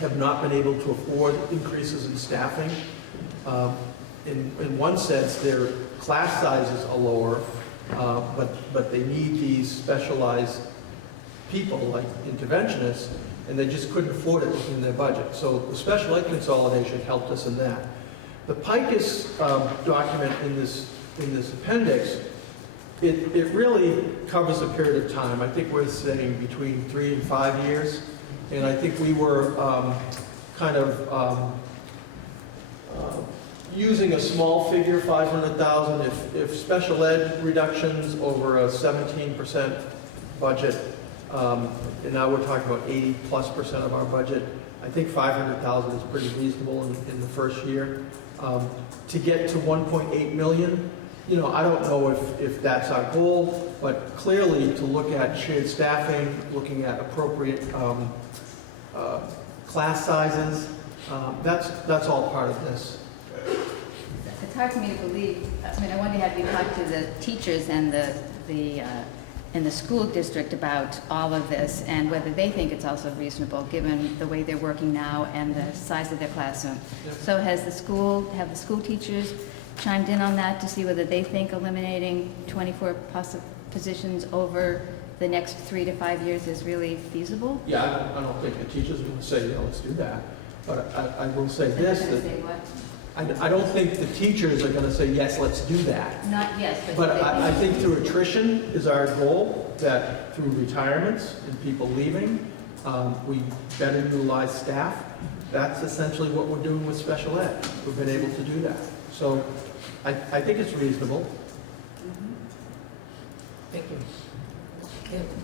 have not been able to afford increases in staffing. In one sense, their class sizes are lower, but they need these specialized people like interventionists, and they just couldn't afford it within their budget. So the special ed consolidation helped us in that. The PICUS document in this appendix, it really covers a period of time. I think we're saying between 3 and 5 years, and I think we were using a small figure, 500,000, if special ed reductions over a 17% budget, and now we're talking about 80+% of our budget, I think 500,000 is pretty reasonable in the first year. To get to 1.8 million, I don't know if that's our goal, but clearly to look at shared staffing, looking at appropriate class sizes, that's all part of this. It's hard for me to believe. I wonder, have you talked to the teachers and the school district about all of this and whether they think it's also reasonable given the way they're working now and the size of their classroom? Yep. So have the school teachers chimed in on that to see whether they think eliminating 24 positions over the next 3 to 5 years is really feasible? Yeah, I don't think the teachers are going to say, let's do that. But I will say They're this, not gonna that say what? I don't think the teachers are going to say, yes, let's do that. Not yes, But do they I think through attrition is our goal, that through retirements and people leaving, we better utilize staff. That's essentially what we're doing with special ed. We've been able to do that. So I think it's reasonable. Thank you.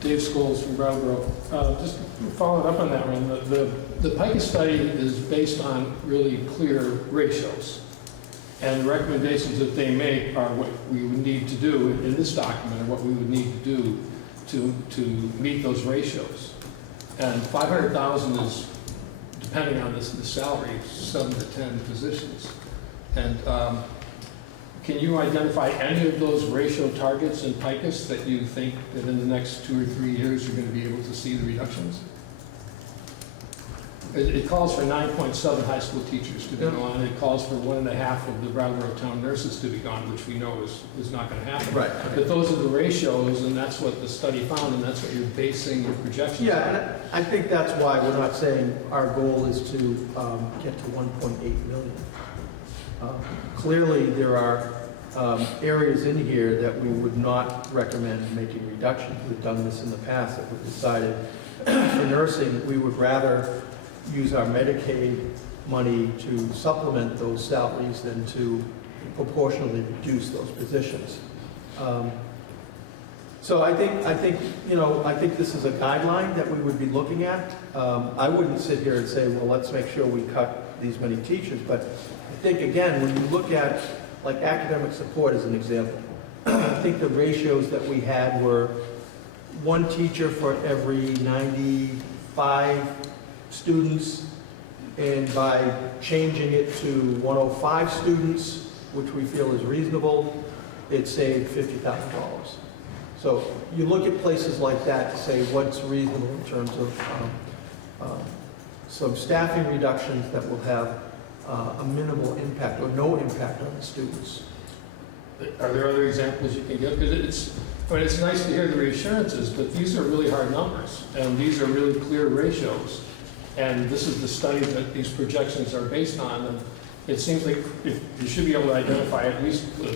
Dave Scholes from Brattleboro. Just following up on that one, the PICUS study is based on really clear ratios. And the recommendations that they make are what we would need to do in this document, and what we would need to do to meet those ratios. And 500,000 is, depending on the salary, 7 to 10 positions. And can you identify any of those ratio targets in PICUS that you think that in the next 2 or 3 years you're going to be able to see the reductions? It calls for 9.7 high school teachers to be gone. It calls for 1.5 of the Brattleboro town nurses to be gone, which we know is not going to happen. Right. But those are the ratios, and that's what the study found, and that's what you're basing your projections on. Yeah, and I think that's why we're not saying our goal is to get to 1.8 million. Clearly, there are areas in here that we would not recommend making reductions. We've done this in the past, that we've decided for nursing, we would rather use our Medicaid money to supplement those salaries than to proportionally reduce those positions. So I think this is a guideline that we would be looking at. I wouldn't sit here and say, well, let's make sure we cut these many teachers, but I think, again, when you look at, like, academic support as an example, I think the ratios that we had were 1 teacher for every 95 105 students, and by changing it to 105 students, which we feel is reasonable, it saved $50,000. So you look at places like that to say what's reasonable in terms of some staffing reductions that will have a minimal impact or no impact on the students. Are there other examples you can give? Because it's nice to hear the reassurances, but these are really hard numbers, and these are really clear ratios. And this is the study that these projections are based on, and it seems like if you should be able to identify at least the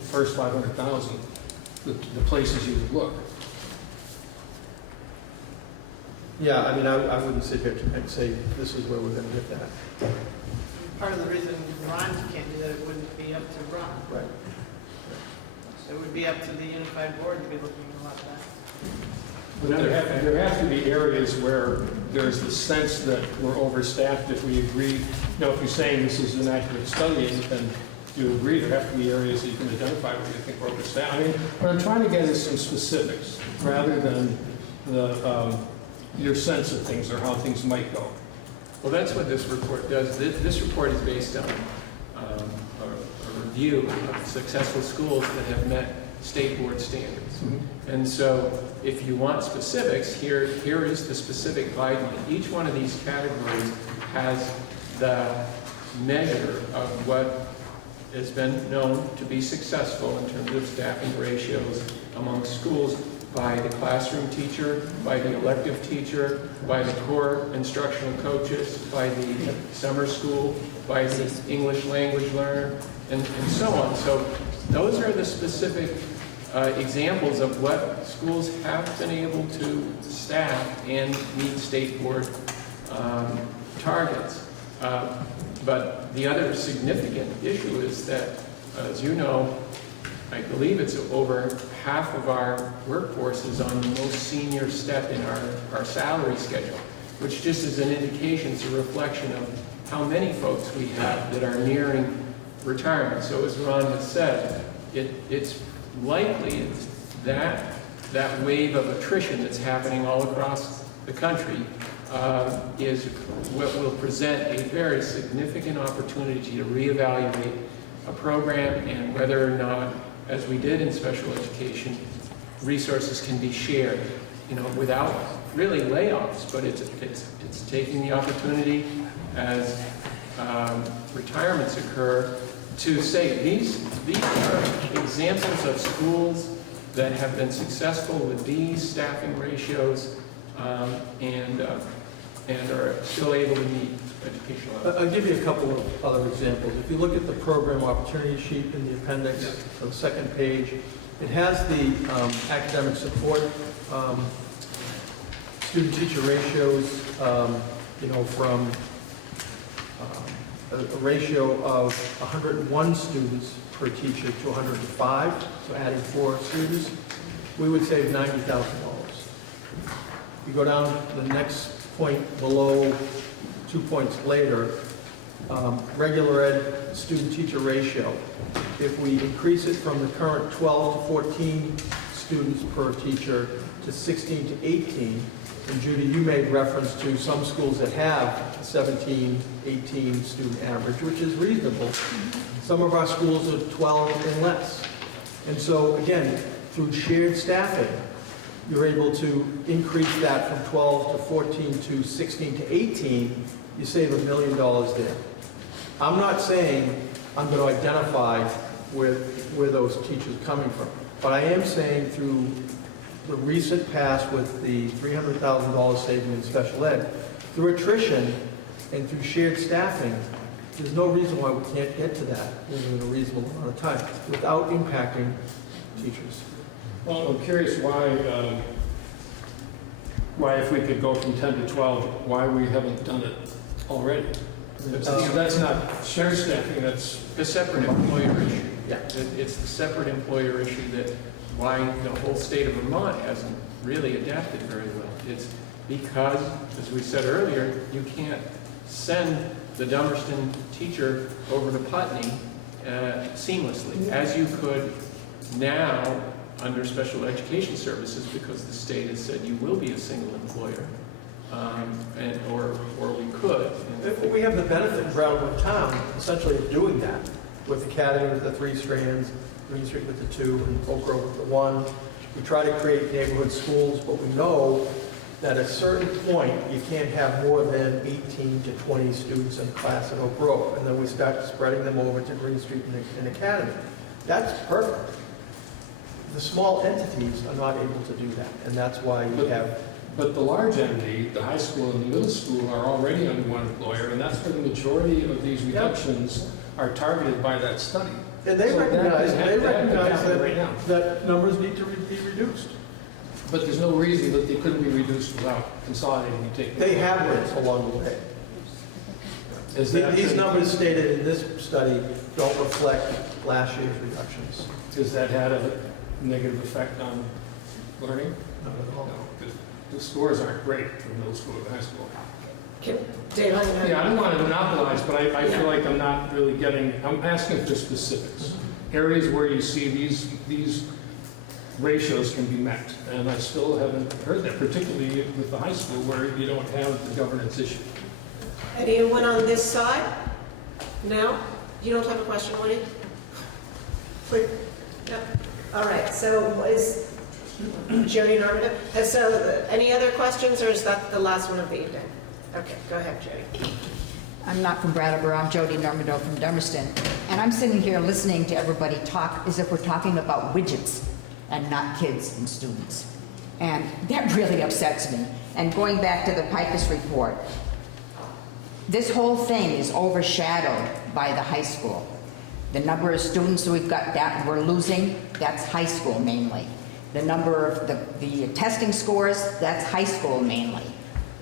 first 500,000, the places you would look. Yeah, I mean, I wouldn't sit here and say this is where we're going to get that. Part of the reason Ron can't do that, it wouldn't be up to Ron. Right. It would be up to the unified board to be looking at a lot of that. But there have to be areas where there's the sense that we're overstaffed if we agree. If you're saying this is an accurate study, then you agree there have to be areas that you can identify where you think we're overstaffed. I mean, what I'm trying to get is some specifics rather than your sense of things or how things might go. Well, that's what this report does. This report is based on a review of successful schools that have met state board standards. Mm-hmm. And so if you want specifics, here is the specific guideline. Each one of these categories has the measure of what has been known to be successful in terms of staffing ratios among schools by the classroom teacher, by the elective teacher, by the core instructional coaches, by the summer school, by the English language learner, and so on. So those are the specific examples of what schools have been able to staff and meet state board targets. But the other significant issue is that, as you know, I believe it's over half of our workforce is on the most senior step in our salary schedule, which just is an indication, it's a reflection of how many folks we have that are nearing retirement. So as Ron has said, it's likely that wave of attrition that's happening all across the country is what will present a very significant opportunity to reevaluate a program and whether or not, as we did in special education, resources can be shared, without really layoffs, but it's taking the opportunity as retirements occur to say these are examples of schools that have been successful with these staffing ratios and are still able to meet educational outcomes. I'll give you a couple of other examples. If you look at the program opportunity sheet in the appendix on the second page, it has the academic support student-teacher ratios, from a ratio of 101 students per teacher to 105, so adding 4 students, we would save $90,000. You go down to the next point below, 2 points later, regular ed student-teacher ratio. If we increase it from the current 12 to 14 students per teacher to 16 to 18, and Judy, you made reference to some schools that have 17, 18 student average, which is reasonable. Some of our schools are 12 and less. And so, again, through shared staffing, you're able to increase that from 12 to 14 to 16 to 18, you save $1 million there. I'm not saying I'm going to identify where those teachers are coming from, but I am saying through the recent past with the $300,000 saving in special ed, through attrition and through shared staffing, there's no reason why we can't get to that in a reasonable amount of time without impacting teachers. Well, I'm curious why if we could go from 10 to 12, why we haven't done it already. That's not shared staffing, that's The separate employer issue. Yeah. It's the separate employer issue that why the whole state of Vermont hasn't really adapted very well. It's because, as we said earlier, you can't send the Dummerston teacher over to Putney seamlessly, as you could now under special education services, because the state has said you will be a single employer. or we could. We have the benefit in Brattleboro Town essentially of doing that, with Academy with the 3 strands, Green Street with the 2, and Oak Grove with the 1. We try to create neighborhood schools, but we know that at a certain point, you can't have more than 18 to 20 students in a class at Oak Grove, and then we start spreading them over to Green Street and Academy. That's perfect. The small entities are not able to do that, and that's why you have... But the large entity, the high school and the middle school, are already under one employer, and that's where the majority of these reductions are targeted by that study. And they So recognize, right now. that numbers need to be reduced. But there's no reason that they couldn't be reduced without consolidating and taking. They have been along the way. Is that These been- numbers stated in this study don't reflect last year's reductions. Has that had a negative effect on learning? Not at all. No, because the scores aren't great from middle school to high school. Dave, Yeah, I don't want to monopolize, but I feel like I'm not really getting, I'm asking for specifics. Areas where you see these ratios can be met, and I still haven't heard that, particularly with the high school where you don't have the governance issue. anyone on this side? No? You don't have a question, Woody? Please. No. All right, so is Jody Normative? So any other questions, or is that the last one of the evening? Okay, go ahead, Jody. I'm not from Brattleboro, I'm Jody Normandeau from Dummerston. And I'm sitting here listening to everybody talk as if we're talking about widgets and not kids and students. And that really upsets me. And going back to the PICUS report, this whole thing is overshadowed by the high school. The number of students that we've got that we're losing, that's high school mainly. The number of the testing scores, that's high school mainly.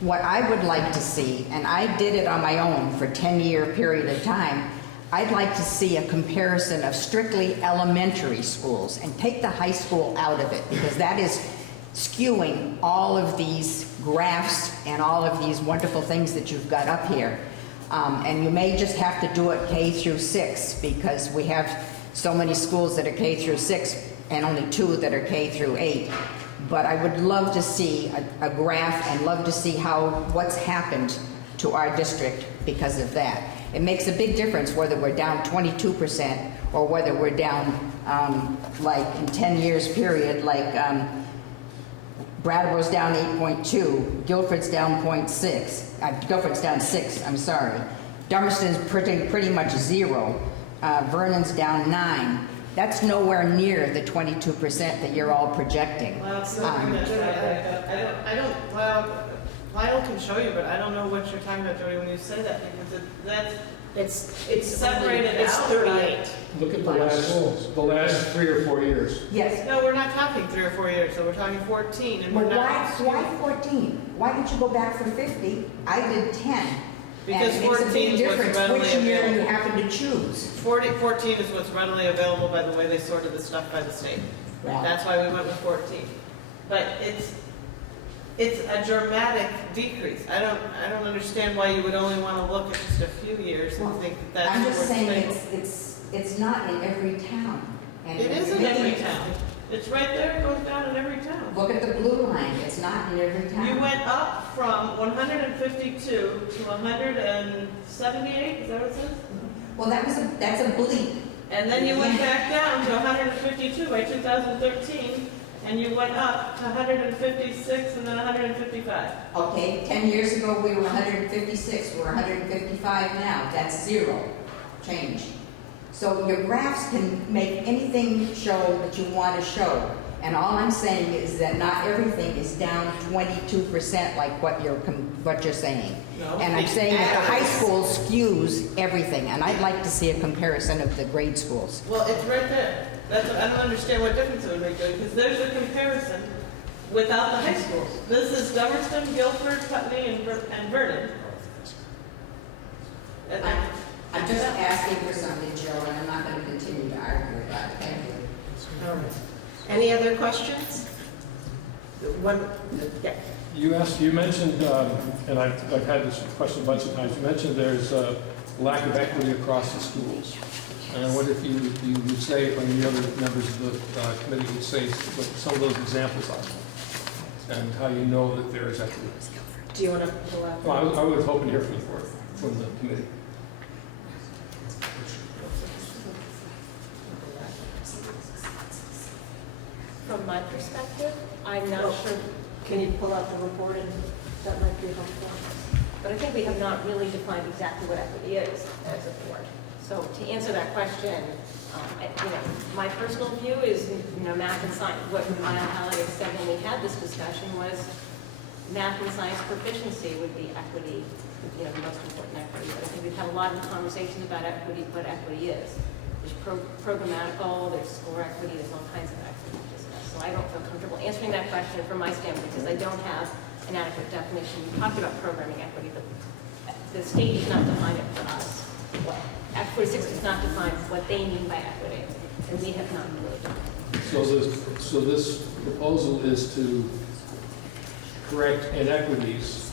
What I would like to see, and I did it on my own for a 10-year period of time, I'd like to see a comparison of strictly elementary schools and take the high school out of it, because that is skewing all of these graphs and all of these wonderful things that you've got up here. And you may just have to do it K through 6, because we have so many schools that are K through 6 and only 2 that are K through 8. But I would love to see a graph and love to see what's happened to our district because of that. It makes a big difference whether we're down 22% or whether we're down, like in 10 years period, like Brattleboro's down 8.2, Guilford's down 0.6, Guilford's down 6, I'm sorry. Dummerston's pretty much 0, Vernon's down 9. That's nowhere near the 22% that you're all projecting. Well, it's not bring that back. I don't, well, Lyle can show you, but I don't know what you're talking about, Jody, when you say that, because it's separated out. It's 38. Look at the last 3 or 4 years. Yes. No, we're not talking 3 or 4 years, so we're talking 14, and But we're not. why 14? Why didn't you go back for 50? I did 10. Because And it makes a 14 big is what's difference readily which year you available. happen to choose. 14 is what's readily available by the way they sorted the stuff by the state. Right. That's why we went with 14. But it's a dramatic decrease. I don't understand why you would only want to look at just a few years and think that that's I'm where just it's saying stable. it's not in every town. And It is in really- every town. It's right there, it goes down in every town. Look at the blue line, it's not in every town. You went up from 152 to 178, is that what it says? Well, that's a bleep. And then you went back down to 152 by 2013, and you went up to 156 and then 155. Okay, 10 years ago, we were 156, we're 155 now, that's 0 change. So your graphs can make anything show that you want to show. And all I'm saying is that not everything is down 22% like what you're saying. No, And I'm the saying that the high average. school skews everything, and I'd like to see a comparison of the grade schools. Well, it's right there. I don't understand what difference it would make, because there's a comparison without the high schools. This is Dummerston, Guilford, Putney, and Vernon. And I'm just asking for something, Joe, and I'm not going to continue to argue about it. Thank you. All right. Any other questions? Yeah. You mentioned, and I've had this question a bunch of times, you mentioned there's a lack of equity across the schools. And I wonder if you would say, or the other members of the committee would say what some of those examples are, and how you know that there is equity. Do you want to pull out? Well, I was hoping to hear from the committee. From my perspective, I'm not Well, sure, Can you pull out the report and that might be helpful? but I think we have not really defined exactly what equity is as a board. So to answer that question, my personal view is, math and science. What Maya Halliday said when we had this discussion was math and science proficiency would be equity, the most important equity. But I think we've had a lot of conversations about equity, what equity is. There's programmatical, there's score equity, there's all kinds of equity discussed. So I don't feel comfortable answering that question from my standpoint because I don't have an adequate definition. We talked about programming equity, but the state does not define it for us. Act 46 does not define what they mean by equity, and we have not really done it. So this proposal is to correct inequities,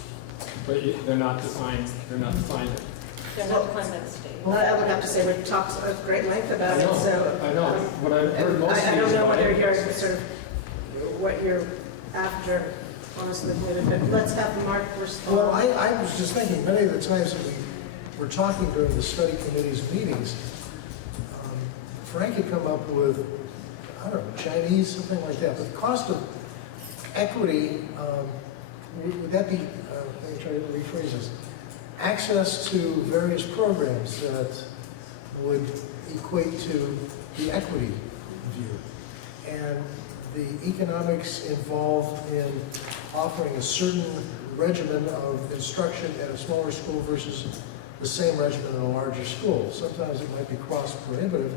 but they're not defined, They're not defined by the state. I would have to say we've talked at great length about it, so. I know. What I've heard most I of don't these know whether about you're it- sort of, what you're after, honestly, but let's have Mark respond. Well, I was just thinking, many of the times that we were talking during the study committee's meetings, Frank had come up with, I don't know, Chinese, something like that, but the cost of equity, would that be, let me try to rephrase this, access to various programs that would equate to the equity view. And the economics involved in offering a certain regimen of instruction at a smaller school versus the same regimen in a larger school. Sometimes it might be cost prohibitive.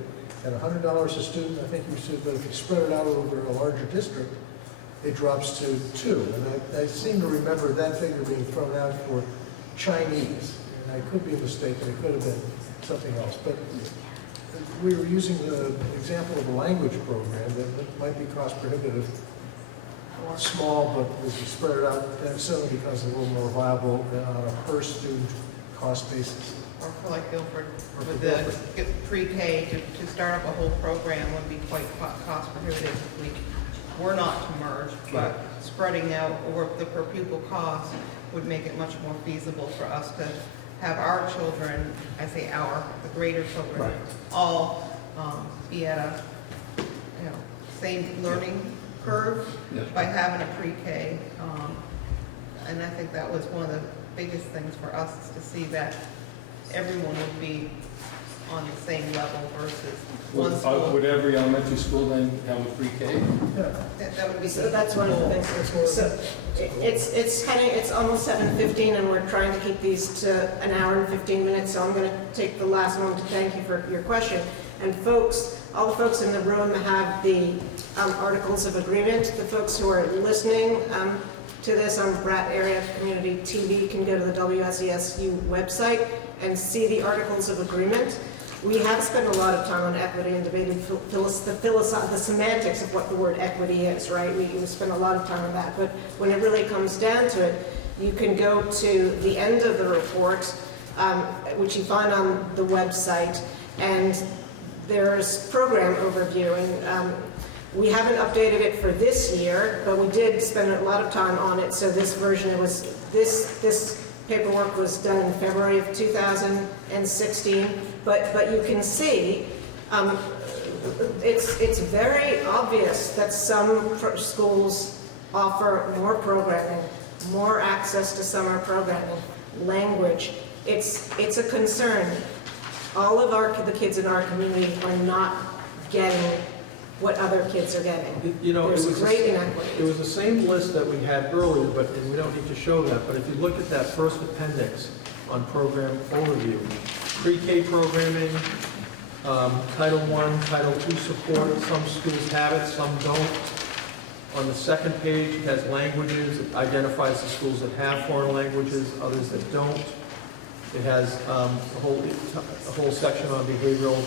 At $100 a student, I think you said, but if you spread it out over a larger district, it drops to $2. And I seem to remember that figure being thrown out for Chinese. And I could be mistaken, it could have been something else. But we were using the example of a language program that might be cost prohibitive, small, but if you spread it out, then it suddenly becomes a little more viable on a per student cost basis. Or for like Guilford, Or for with Guilford. the pre-K, to start up a whole program would be quite cost prohibitive if we were not to merge, but spreading out over the per pupil cost would make it much more feasible for us to have our children, I say our, the greater children, Right. all be at a, same learning curve Yeah. by having a pre-K. And I think that was one of the biggest things for us, is to see that everyone would be on the same level versus one school. Would every elementary school then have a pre-K? Yeah. That would be. So that's one of the things. So it's almost 7:15 and we're trying to keep these to an hour and 15 minutes. So I'm going to take the last moment to thank you for your question. And folks, all the folks in the room have the articles of agreement. The folks who are listening to this on Brat Area Community TV can go to the WSESU website and see the articles of agreement. We have spent a lot of time on equity and debated the semantics of what the word equity is, right? We spent a lot of time on that. But when it really comes down to it, you can go to the end of the report, which you find on the website, and there's program overview. And we haven't updated it for this year, but we did spend a lot of time on it. So this version, this paperwork was done in February of 2016. But you can see, it's very obvious that some schools offer more programming, more access to summer programming, language. It's a concern. All of the kids in our community are not getting what other kids are getting. There's great inequity. It was the same list that we had earlier, and we don't need to show that, but if you look at that first appendix on program overview, pre-K programming, Title I, Title II support, some schools have it, some don't. On the second page, it has languages, it identifies the schools that have foreign languages, others that don't. It has a whole section on behavioral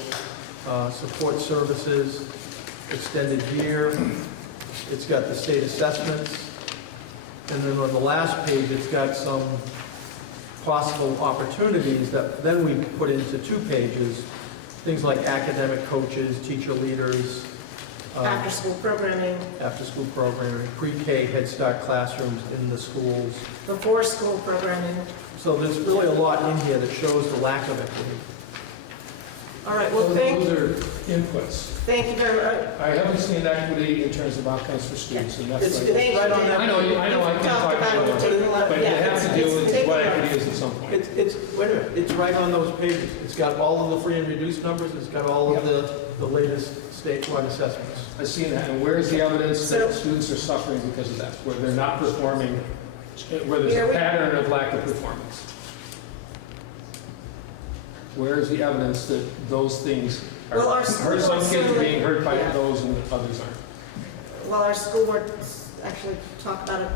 support services, extended year. It's got the state assessments. And then on the last page, it's got some possible opportunities that then we put into 2 pages. Things like academic coaches, teacher leaders, After-school programming, after-school programming, pre-K, Head Start classrooms in the schools. before-school programming. So there's really a lot in here that shows the lack of equity. All right, well, Those thank are inputs. you very much. I haven't seen equity in terms of outcomes for students, and that's It's what Thank right you, on Dave. that. I know, I can't talk Talked about it, about taking a it, lot- but yeah, it has to it's- do it's with taking what a lot. equity is at some point. It's, wait a minute, it's right on those pages. It's got all of the free and reduced numbers, it's got all of the latest statewide assessments. I've seen that, and where is the evidence So- that students are suffering because of that, where they're not performing, where there's Here a we- pattern of lack of performance? Where is the evidence that those things are, Well, our school some board kids are certainly- being hurt by yeah. those and others aren't? Well, our school board actually talked about it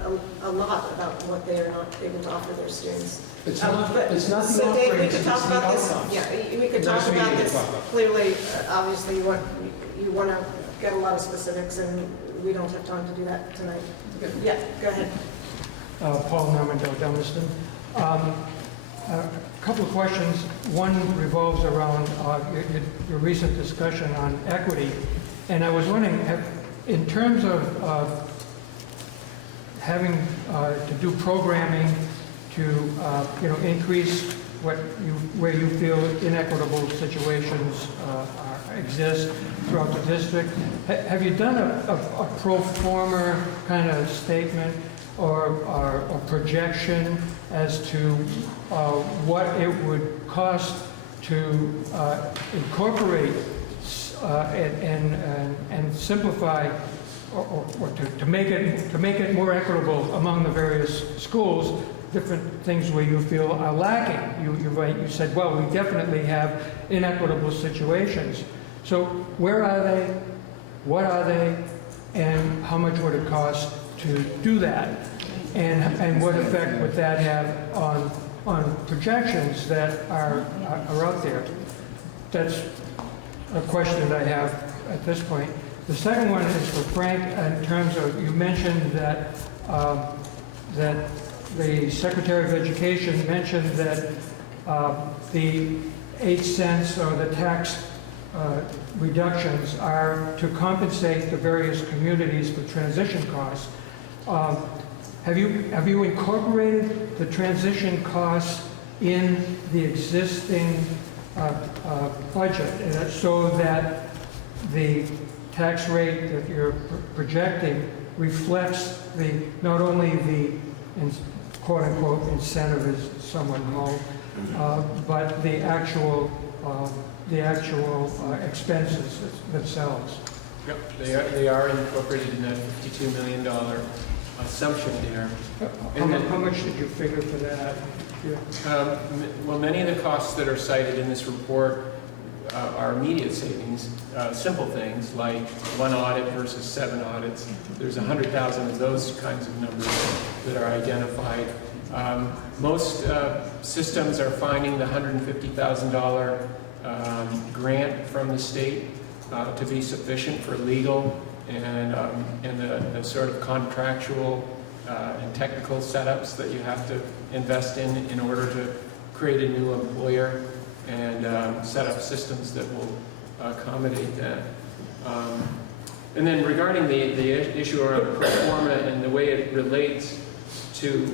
a lot, about what they are not able to offer their students. It's But- not the So Dave, we offerings, could it's talk the about this, outcomes. yeah, we could talk Next meeting about we can this. talk about it. Clearly, obviously, you want to get a lot of specifics, and we don't have time to do that tonight. Yeah, go ahead. Paul Normando, Dummerston. A couple of questions. One revolves around your recent discussion on equity. And I was wondering, in terms of having to do programming to increase where you feel inequitable situations exist throughout the district, have you done a pro forma kind of statement or a projection as to what it would cost to incorporate and simplify or to make it more equitable among the various schools, different things where you feel are lacking? You said, well, we definitely have inequitable situations. So where are they? What are they? And how much would it cost to do that? And what effect would that have on projections that are out there? That's a question that I have at this point. The second one is for Frank, in terms of, you mentioned that that the Secretary of Education mentioned that the 8 cents or the tax reductions are to compensate the various communities for transition costs. Have you incorporated the transition costs in the existing budget so that the tax rate that you're projecting reflects not only the quote-unquote incentive is somewhat low, but the actual expenses themselves? Yep, they are incorporated in that $52 million assumption there. How much did you figure for that? Well, many of the costs that are cited in this report are immediate savings, simple things like 1 audit versus 7 audits. There's 100,000 of those kinds of numbers that are identified. Most systems are finding the $150,000 grant from the state to be sufficient for legal and the sort of contractual and technical setups that you have to invest in order to create a new employer and set up systems that will accommodate that. And then regarding the issue around pro forma and the way it relates to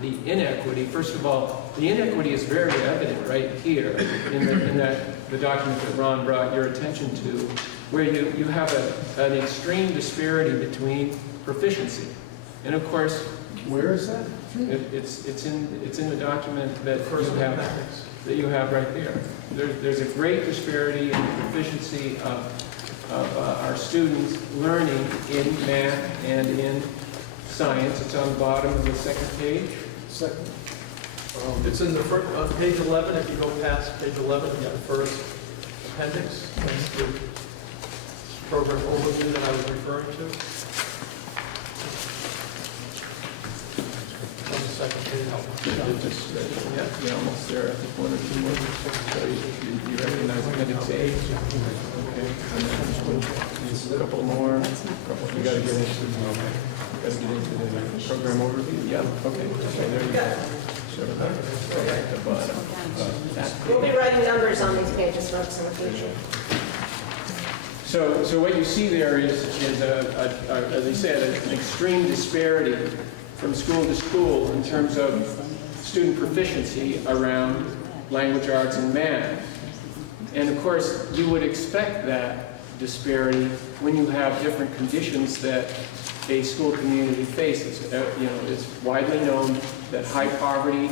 the inequity, first of all, the inequity is very evident right here in the document that Ron brought your attention to, where you have an extreme disparity between proficiency. And of course, Where is that? it's in the document that you have right there. There's a great disparity in the proficiency of our students learning in math and in science. It's on the bottom of the second page. It's in the first, on page 11, if you go past page 11, the first appendix, that's the program overview that I was referring to. On the second page. Yeah, you're almost there. I think 1 or 2 more. So you recognize appendix A. Okay. A couple more. You got to get into the program overview. Yeah. Okay. Okay. There you go. Sort of at the bottom. That We'll be writing numbers on these pages, folks, in the future. So what you see there is as I said, an extreme disparity from school to school in terms of student proficiency around language arts and math. And of course, you would expect that disparity when you have different conditions that a school community faces. It's widely known that high poverty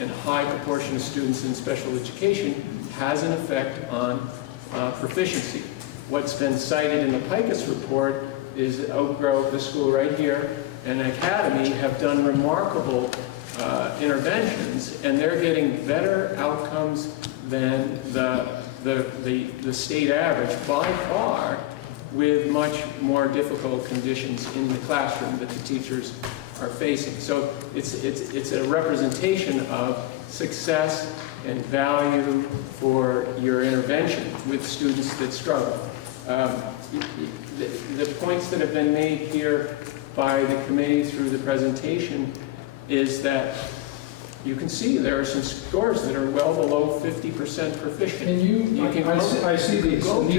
and high proportion of students in special education has an effect on proficiency. What's been cited in the PICUS report is that Oak Grove, the school right here, and Academy have done remarkable interventions, and they're getting better outcomes than the state average by far, with much more difficult conditions in the classroom that the teachers are facing. So it's a representation of success and value for your intervention with students that struggle. The points that have been made here by the committee through the presentation is that you can see there are some scores that are well below 50% proficient. I see these. Don't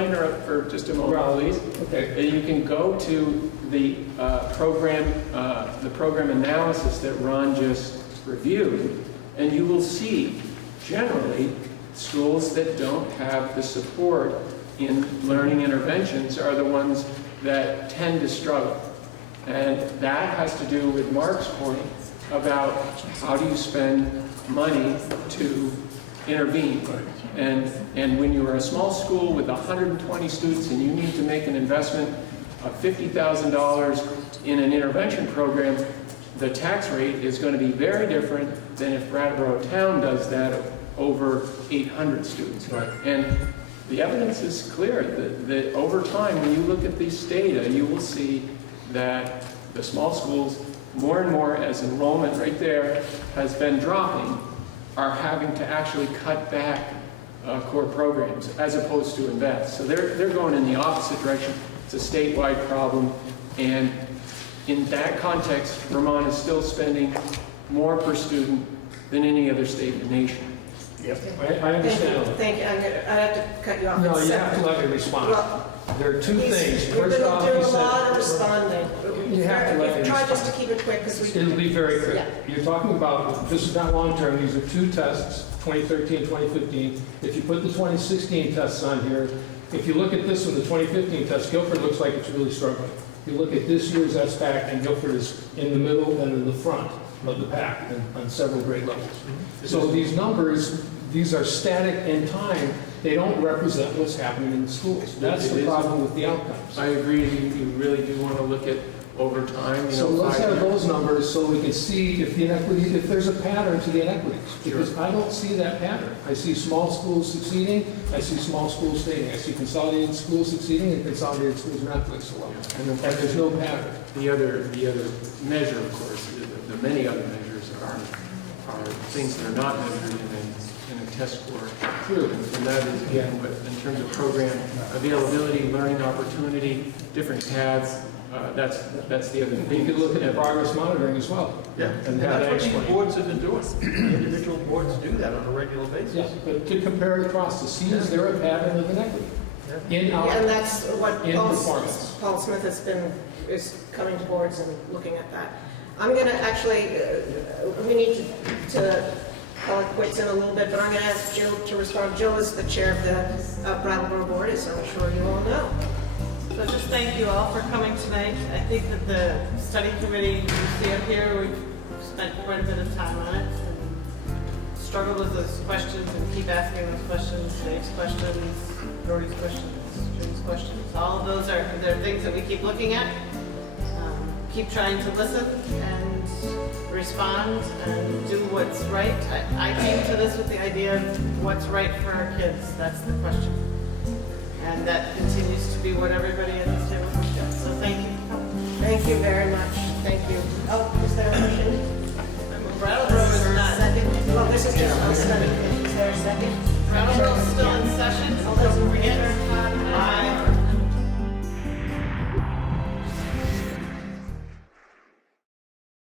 interrupt for just a moment, please. Okay. You can go to the program analysis that Ron just reviewed, and you will see generally schools that don't have the support in learning interventions are the ones that tend to struggle. And that has to do with Mark's point about how do you spend money to intervene. And when you're a small school with 120 students and you need to make an investment of $50,000 in an intervention program, the tax rate is going to be very different than if Brattleboro Town does that over 800 students. Right. And the evidence is clear that over time, when you look at these data, you will see that the small schools, more and more as enrollment right there has been dropping, are having to actually cut back core programs as opposed to invest. So they're going in the opposite direction. It's a statewide problem, and in that context, Vermont is still spending more per student than any other state in the nation. Yep. I understand. Thank you. I have to cut you off. No, you have to let me respond. Well, There are two things. You're First off, doing you a said- lot of responding. You have to let me Try respond. just to keep it quick, because we... It'll be very quick. Yeah. You're talking about, this is not long-term, these are two tests, 2013, 2015. If you put the 2016 tests on here, if you look at this one, the 2015 test, Guilford looks like it's really struggling. You look at this year's SPAC, and Guilford is in the middle and in the front of the pack on several grade levels. So these numbers, these are static in time. They don't represent what's happening in the schools. That's the problem with the outcomes. I agree. You really do want to look at over time. So let's have those numbers so we can see if the inequity, if there's a pattern to the inequities. Because I don't see that pattern. I see small schools succeeding, I see small schools failing. I see consolidated schools succeeding and consolidated schools not doing so well. And there's no pattern. The other measure, of course, the many other measures are things that are not measured in a test score. True. And that is, again, but in terms of program availability, learning opportunity, different paths, that's the other thing. You could look at the progress monitoring as well. Yeah, and have that that's what these explained. boards have been doing. The individual boards do that on a regular basis. Yeah, but to compare it across to see, is there a pattern of inequity? In our, And that's what in performance. Paul Smith is coming to boards and looking at that. I'm going to actually, we need to call it quits in a little bit, but I'm going to ask Jill to respond. Jill is the chair of the Brattleboro board, as I'm sure you all know. So just thank you all for coming tonight. I think that the study committee, you see up here, we've spent quite a bit of time on it and struggled with those questions and keep asking those questions, Dave's questions, Dory's questions, Jim's questions. All of those they're things that we keep looking at, keep trying to listen and respond and do what's right. I came to this with the idea of what's right for our kids. That's the question. And that continues to be what everybody at this table does. So thank you. Thank you very much. Thank you. Oh, is there a motion? Brattleboro is not. Second? Well, this is just on study. Is there a second? Brattleboro is still in session. All those in favor?